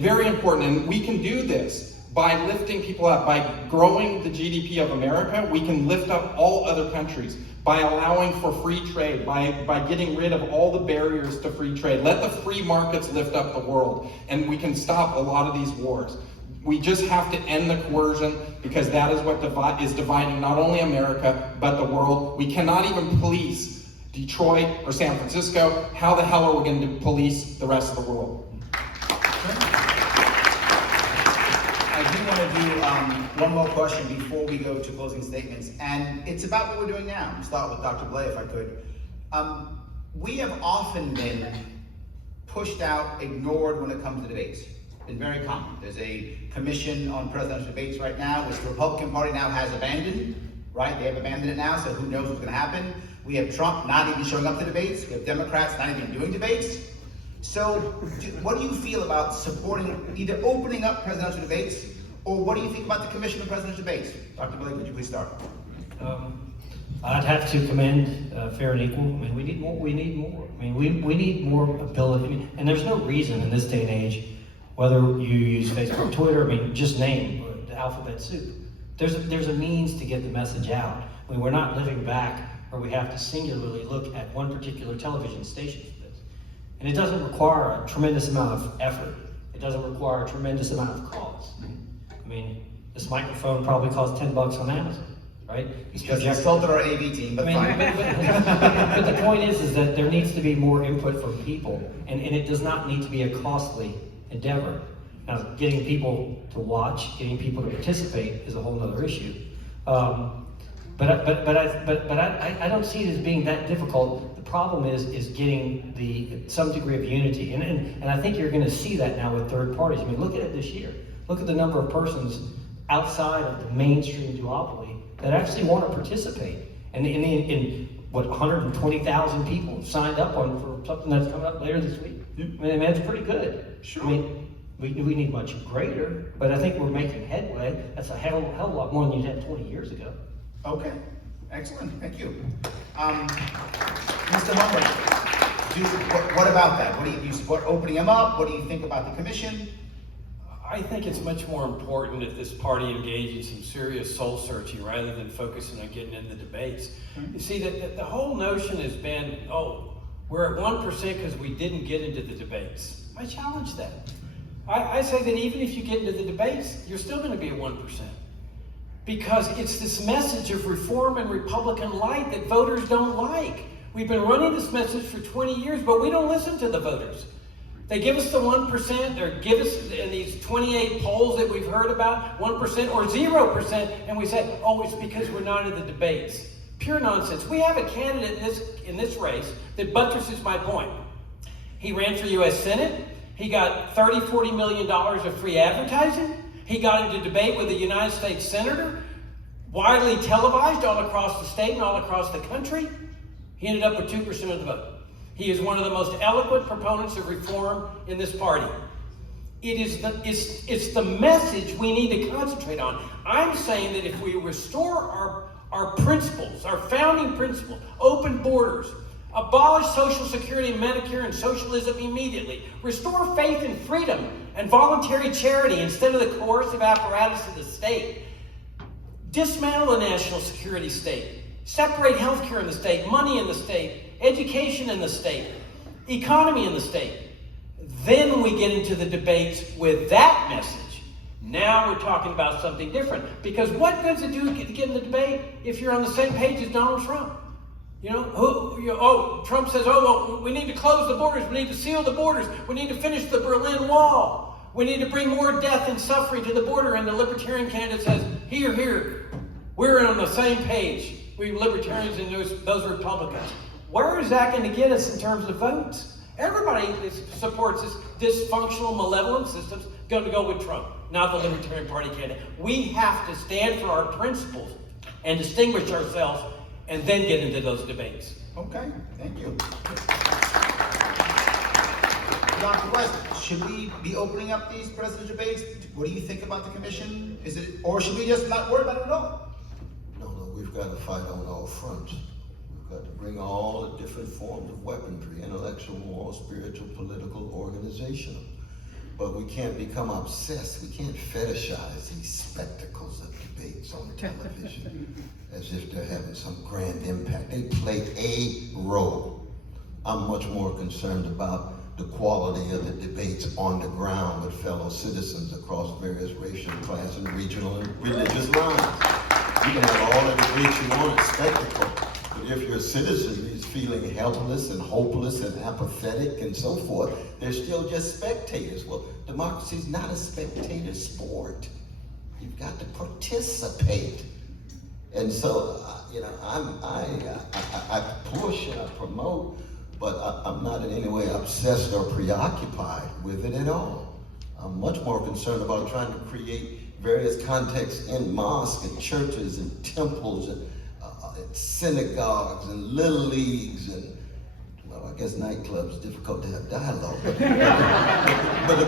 very important, and we can do this by lifting people up, by growing the GDP of America. We can lift up all other countries by allowing for free trade, by getting rid of all the barriers to free trade. Let the free markets lift up the world, and we can stop a lot of these wars. We just have to end the coercion, because that is what is dividing not only America, but the world. We cannot even police Detroit or San Francisco. How the hell are we going to police the rest of the world? I do want to do one more question before we go to closing statements, and it's about what we're doing now. I'll start with Dr. Ballay, if I could. We have often been pushed out, ignored when it comes to debates. It's been very common. There's a commission on presidential debates right now, which the Republican Party now has abandoned, right? They have abandoned it now, so who knows what's going to happen. We have Trump not even showing up to debates. We have Democrats not even doing debates. So what do you feel about supporting, either opening up presidential debates, or what do you think about the Commission on Presidential Debates? Dr. Ballay, could you please start? I'd have to commend Fair and Equal. I mean, we need more. I mean, we need more ability. I mean, and there's no reason in this day and age, whether you use Facebook, Twitter, I mean, just name the alphabet soup. There's a means to get the message out. I mean, we're not living back where we have to singularly look at one particular television station for this. And it doesn't require a tremendous amount of effort. It doesn't require a tremendous amount of cost. I mean, this microphone probably costs $10 on Amazon, right? Because you consulted our AV team, but fine. But the point is that there needs to be more input from people, and it does not need to be a costly endeavor. Now, getting people to watch, getting people to participate is a whole other issue. But I don't see it as being that difficult. The problem is getting some degree of unity, and I think you're going to see that now with third parties. I mean, look at it this year. Look at the number of persons outside of the mainstream duopoly that actually want to participate. And in what, 120,000 people signed up for something that's coming up later this week. I mean, that's pretty good. Sure. I mean, we need much greater, but I think we're making headway. That's a hell of a lot more than you had 20 years ago. Okay, excellent, thank you. Mr. Hornberger, what about that? Do you support opening them up? What do you think about the commission? I think it's much more important that this party engage in some serious soul searching rather than focusing on getting into debates. You see, the whole notion has been, oh, we're at 1% because we didn't get into the debates. I challenge that. I say that even if you get into the debates, you're still going to be at 1%. Because it's this message of reform and Republican light that voters don't like. We've been running this message for 20 years, but we don't listen to the voters. They give us the 1%, or give us in these 28 polls that we've heard about, 1% or 0%, and we say, oh, it's because we're not in the debates. Pure nonsense. We have a candidate in this race that buttresses my point. He ran for U.S. Senate. He got $30-40 million of free advertising. He got into debate with a United States senator, widely televised all across the state and all across the country. He ended up with 2% of the vote. He is one of the most eloquent proponents of reform in this party. It's the message we need to concentrate on. I'm saying that if we restore our principles, our founding principles, open borders, abolish Social Security and Medicare and socialism immediately, restore faith and freedom and voluntary charity instead of the coercive apparatus of the state, dismantle the national security state, separate healthcare in the state, money in the state, education in the state, economy in the state. Then we get into the debates with that message. Now we're talking about something different. Because what does it do to get in the debate if you're on the same page as Donald Trump? Trump says, well, we need to close the borders. We need to seal the borders. We need to finish the Berlin Wall. We need to bring more death and suffering to the border. And the Libertarian candidate says, here, we're on the same page. We libertarians and those Republicans. Where is that going to get us in terms of votes? Everybody supports this dysfunctional, malevolent system's going to go with Trump, not the Libertarian Party candidate. We have to stand for our principles and distinguish ourselves and then get into those debates. Okay, thank you. Dr. West, should we be opening up these presidential debates? What do you think about the commission? Or should we just not worry about it at all? No, we've got to fight on all fronts. We've got to bring all the different forms of weaponry, intellectual, moral, spiritual, political, organizational. But we can't become obsessed. We can't fetishize these spectacles of debates on television as if they're having some grand impact. They play a role. I'm much more concerned about the quality of the debates on the ground with fellow citizens across various racial, class, and regional and religious lines. You can have all the debates you want at spectacle, but if your citizen is feeling helpless and hopeless and apathetic and so forth, they're still just spectators. Well, democracy is not a spectator sport. You've got to participate. And so, I push and I promote, but I'm not in any way obsessed or preoccupied with it at all. I'm much more concerned about trying to create various contexts in mosques and churches and temples and synagogues and little leagues and, well, I guess nightclubs, difficult to have dialogue. but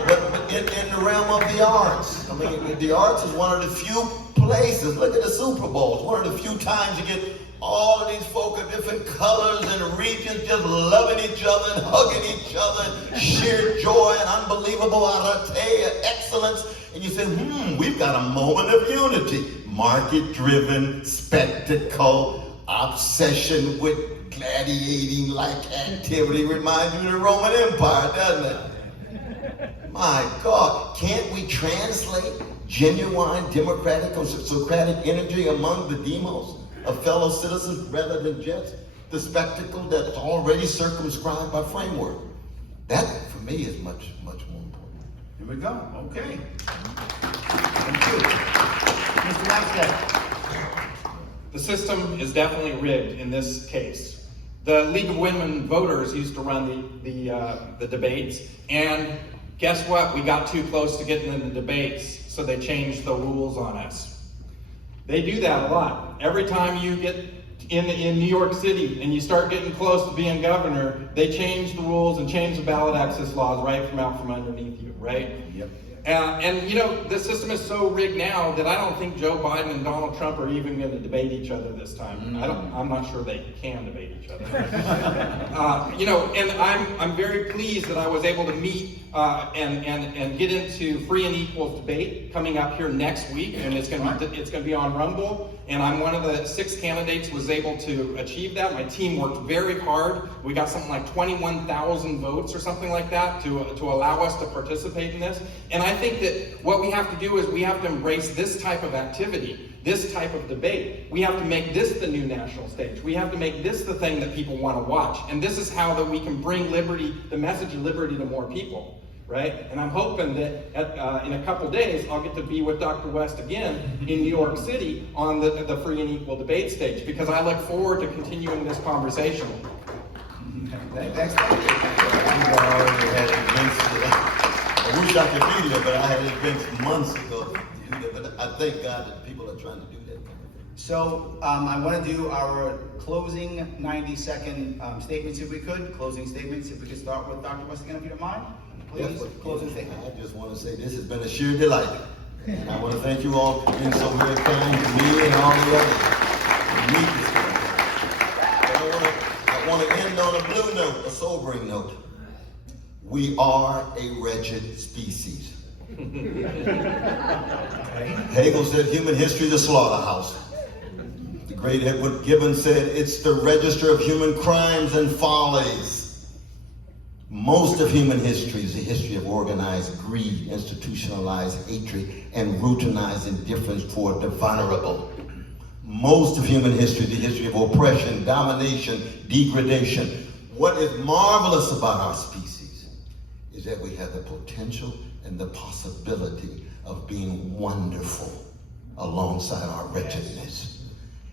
in the realm of the arts, I mean, the arts is one of the few places, look at the Super Bowls, one of the few times you get all of these folk of different colors and regions just loving each other and hugging each other, and sheer joy and unbelievable arete and excellence. And you say, we've got a moment of unity. Market-driven, spectacle, obsession with gladiating-like activity reminds you of the Roman Empire, doesn't it? My God, can't we translate genuine democratic or Socratic energy among the demos of fellow citizens rather than just the spectacle that's already circumscribed by framework? That, for me, is much, much more important. Here we go. Okay. Thank you. Mr. Mapstead. The system is definitely rigged in this case. The League of Women Voters used to run the debates, and guess what? We got too close to getting in the debates, so they changed the rules on us. They do that a lot. Every time you get in New York City and you start getting close to being governor, they change the rules and change the ballot access laws right from out from underneath you, right? Yep. And you know, the system is so rigged now that I don't think Joe Biden and Donald Trump are even going to debate each other this time. I'm not sure they can debate each other. You know, and I'm very pleased that I was able to meet and get into free and equal debate coming up here next week, and it's going to be on Rumble. And I'm one of the 6 candidates was able to achieve that. My team worked very hard. We got something like 21,000 votes or something like that to allow us to participate in this. And I think that what we have to do is we have to embrace this type of activity, this type of debate. We have to make this the new national stage. We have to make this the thing that people want to watch. And this is how that we can bring liberty, the message of liberty to more people. Right? And I'm hoping that in a couple days, I'll get to be with Dr. West again in New York City on the free and equal debate stage, because I look forward to continuing this conversation. Thanks. I wish I could be there, but I had events months ago to do that. But I thank God that people are trying to do that. So I want to do our closing 90-second statements if we could. Closing statements, if we could start with Dr. West again, if you don't mind. Please, closing statement. I just want to say this has been a sheer delight. And I want to thank you all for being so very kind to me and all the others. But I want to end on a blue note, a sobering note. We are a wretched species. Hegel said human history is a slaughterhouse. The great Edward Gibbon said it's the register of human crimes and follies. Most of human history is a history of organized greed, institutionalized hatred, and routinized indifference toward the vulnerable. Most of human history is the history of oppression, domination, degradation. What is marvelous about our species is that we have the potential and the possibility of being wonderful alongside our wretchedness.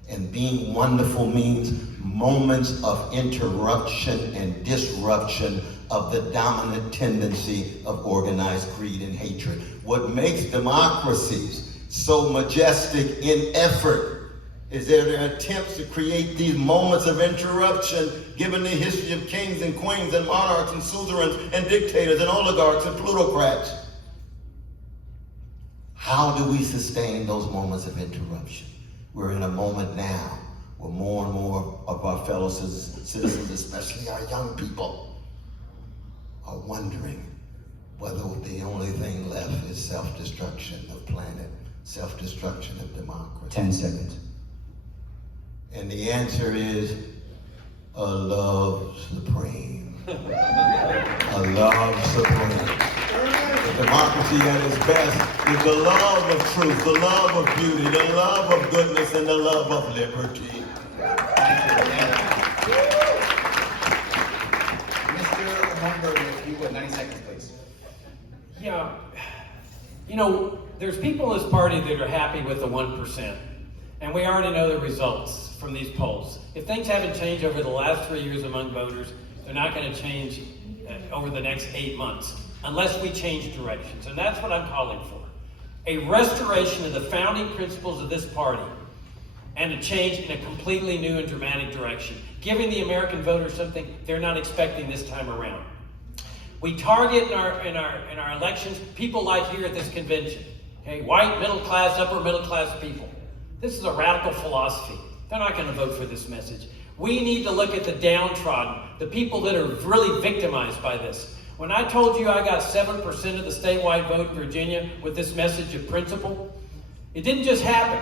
And being wonderful means moments of interruption and disruption of the dominant tendency of organized greed and hatred. What makes democracies so majestic in effort is their attempts to create these moments of interruption, given the history of kings and queens and monarchs and suzerains and dictators and oligarchs and plutocrats. How do we sustain those moments of interruption? We're in a moment now where more and more of our fellow citizens, especially our young people, are wondering whether the only thing left is self-destruction of planet, self-destruction of democracy. 10 seconds. And the answer is a love supreme. A love supreme. The democracy at its best is the love of truth, the love of beauty, the love of goodness, and the love of liberty. Mr. Hornberger, if you would, 90 seconds, please. Yeah, you know, there's people in this party that are happy with the 1%, and we already know the results from these polls. If things haven't changed over the last 3 years among voters, they're not going to change over the next 8 months, unless we change directions, and that's what I'm calling for. A restoration of the founding principles of this party, and a change in a completely new and dramatic direction, giving the American voters something they're not expecting this time around. We target in our elections people like here at this convention, okay? White, middle class, upper middle class people. This is a radical philosophy. They're not going to vote for this message. We need to look at the downtrodden, the people that are really victimized by this. When I told you I got 7% of the statewide vote in Virginia with this message of principle, it didn't just happen.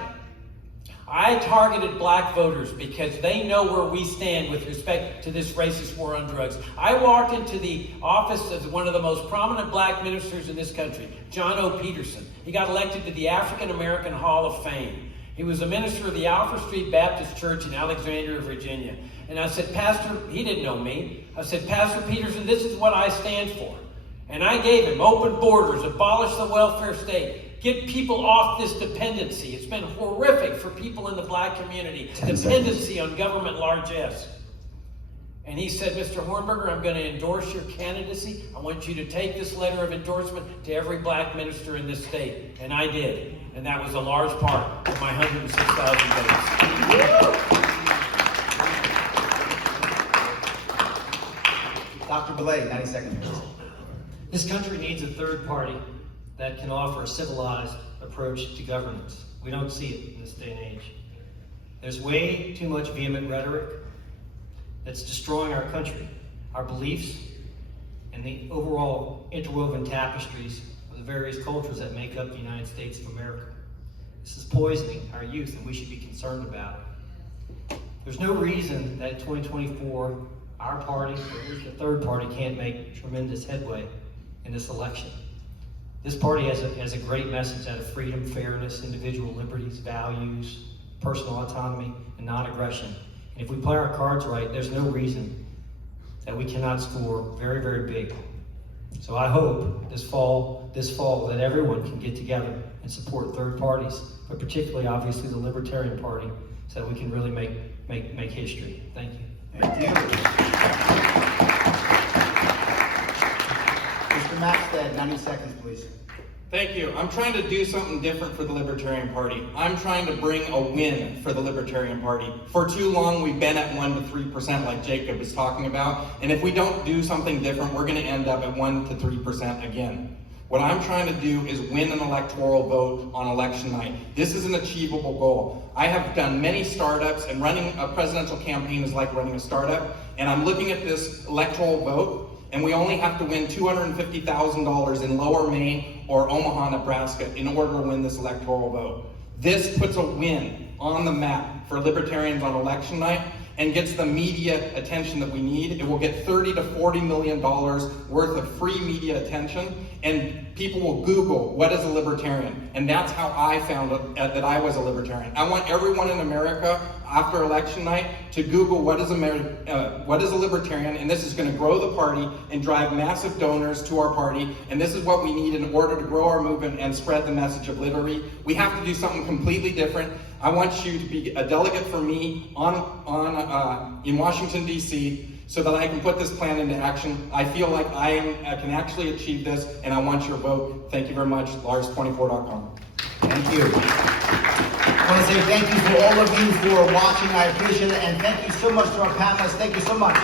I targeted black voters because they know where we stand with respect to this racist war on drugs. I walked into the office of one of the most prominent black ministers in this country, John O. Peterson. He got elected to the African American Hall of Fame. He was a minister of the Alfred Street Baptist Church in Alexandria, Virginia. And I said, Pastor, he didn't know me. I said, Pastor Peterson, this is what I stand for. And I gave him open borders, abolish the welfare state, get people off this dependency. It's been horrific for people in the black community. Dependency on government largesse. And he said, Mr. Hornberger, I'm going to endorse your candidacy. I want you to take this letter of endorsement to every black minister in this state. And I did. And that was a large part of my 106,000 votes. Dr. Ballay, 90 seconds, please. This country needs a third party that can offer a civilized approach to governance. We don't see it in this day and age. There's way too much vehement rhetoric that's destroying our country, our beliefs, and the overall interwoven tapestries of the various cultures that make up the United States of America. This is poisoning our youth, and we should be concerned about it. There's no reason that in 2024, our party, or at least a third party, can't make tremendous headway in this election. This party has a great message out of freedom, fairness, individual liberties, values, personal autonomy, and non-aggression. And if we play our cards right, there's no reason that we cannot score very, very big. So I hope this fall that everyone can get together and support third parties, but particularly, obviously, the Libertarian Party, so that we can really make history. Thank you. Thank you. Mr. Mapstead, 90 seconds, please. Thank you. I'm trying to do something different for the Libertarian Party. I'm trying to bring a win for the Libertarian Party. For too long, we've been at 1 to 3% like Jacob is talking about, and if we don't do something different, we're going to end up at 1 to 3% again. What I'm trying to do is win an electoral vote on election night. This is an achievable goal. I have done many startups, and running a presidential campaign is like running a startup, and I'm looking at this electoral vote, and we only have to win $250,000 in Lower Maine or Omaha, Nebraska in order to win this electoral vote. This puts a win on the map for libertarians on election night and gets the media attention that we need. It will get $30 to $40 million worth of free media attention, and people will Google, what is a libertarian? And that's how I found that I was a libertarian. I want everyone in America after election night to Google what is a libertarian, and this is going to grow the party and drive massive donors to our party, and this is what we need in order to grow our movement and spread the message of liberty. We have to do something completely different. I want you to be a delegate for me in Washington, D.C., so that I can put this plan into action. I feel like I can actually achieve this, and I want your vote. Thank you very much. Lars24.com. Thank you. I want to say thank you to all of you for watching. I appreciate it, and thank you so much to our panelists. Thank you so much.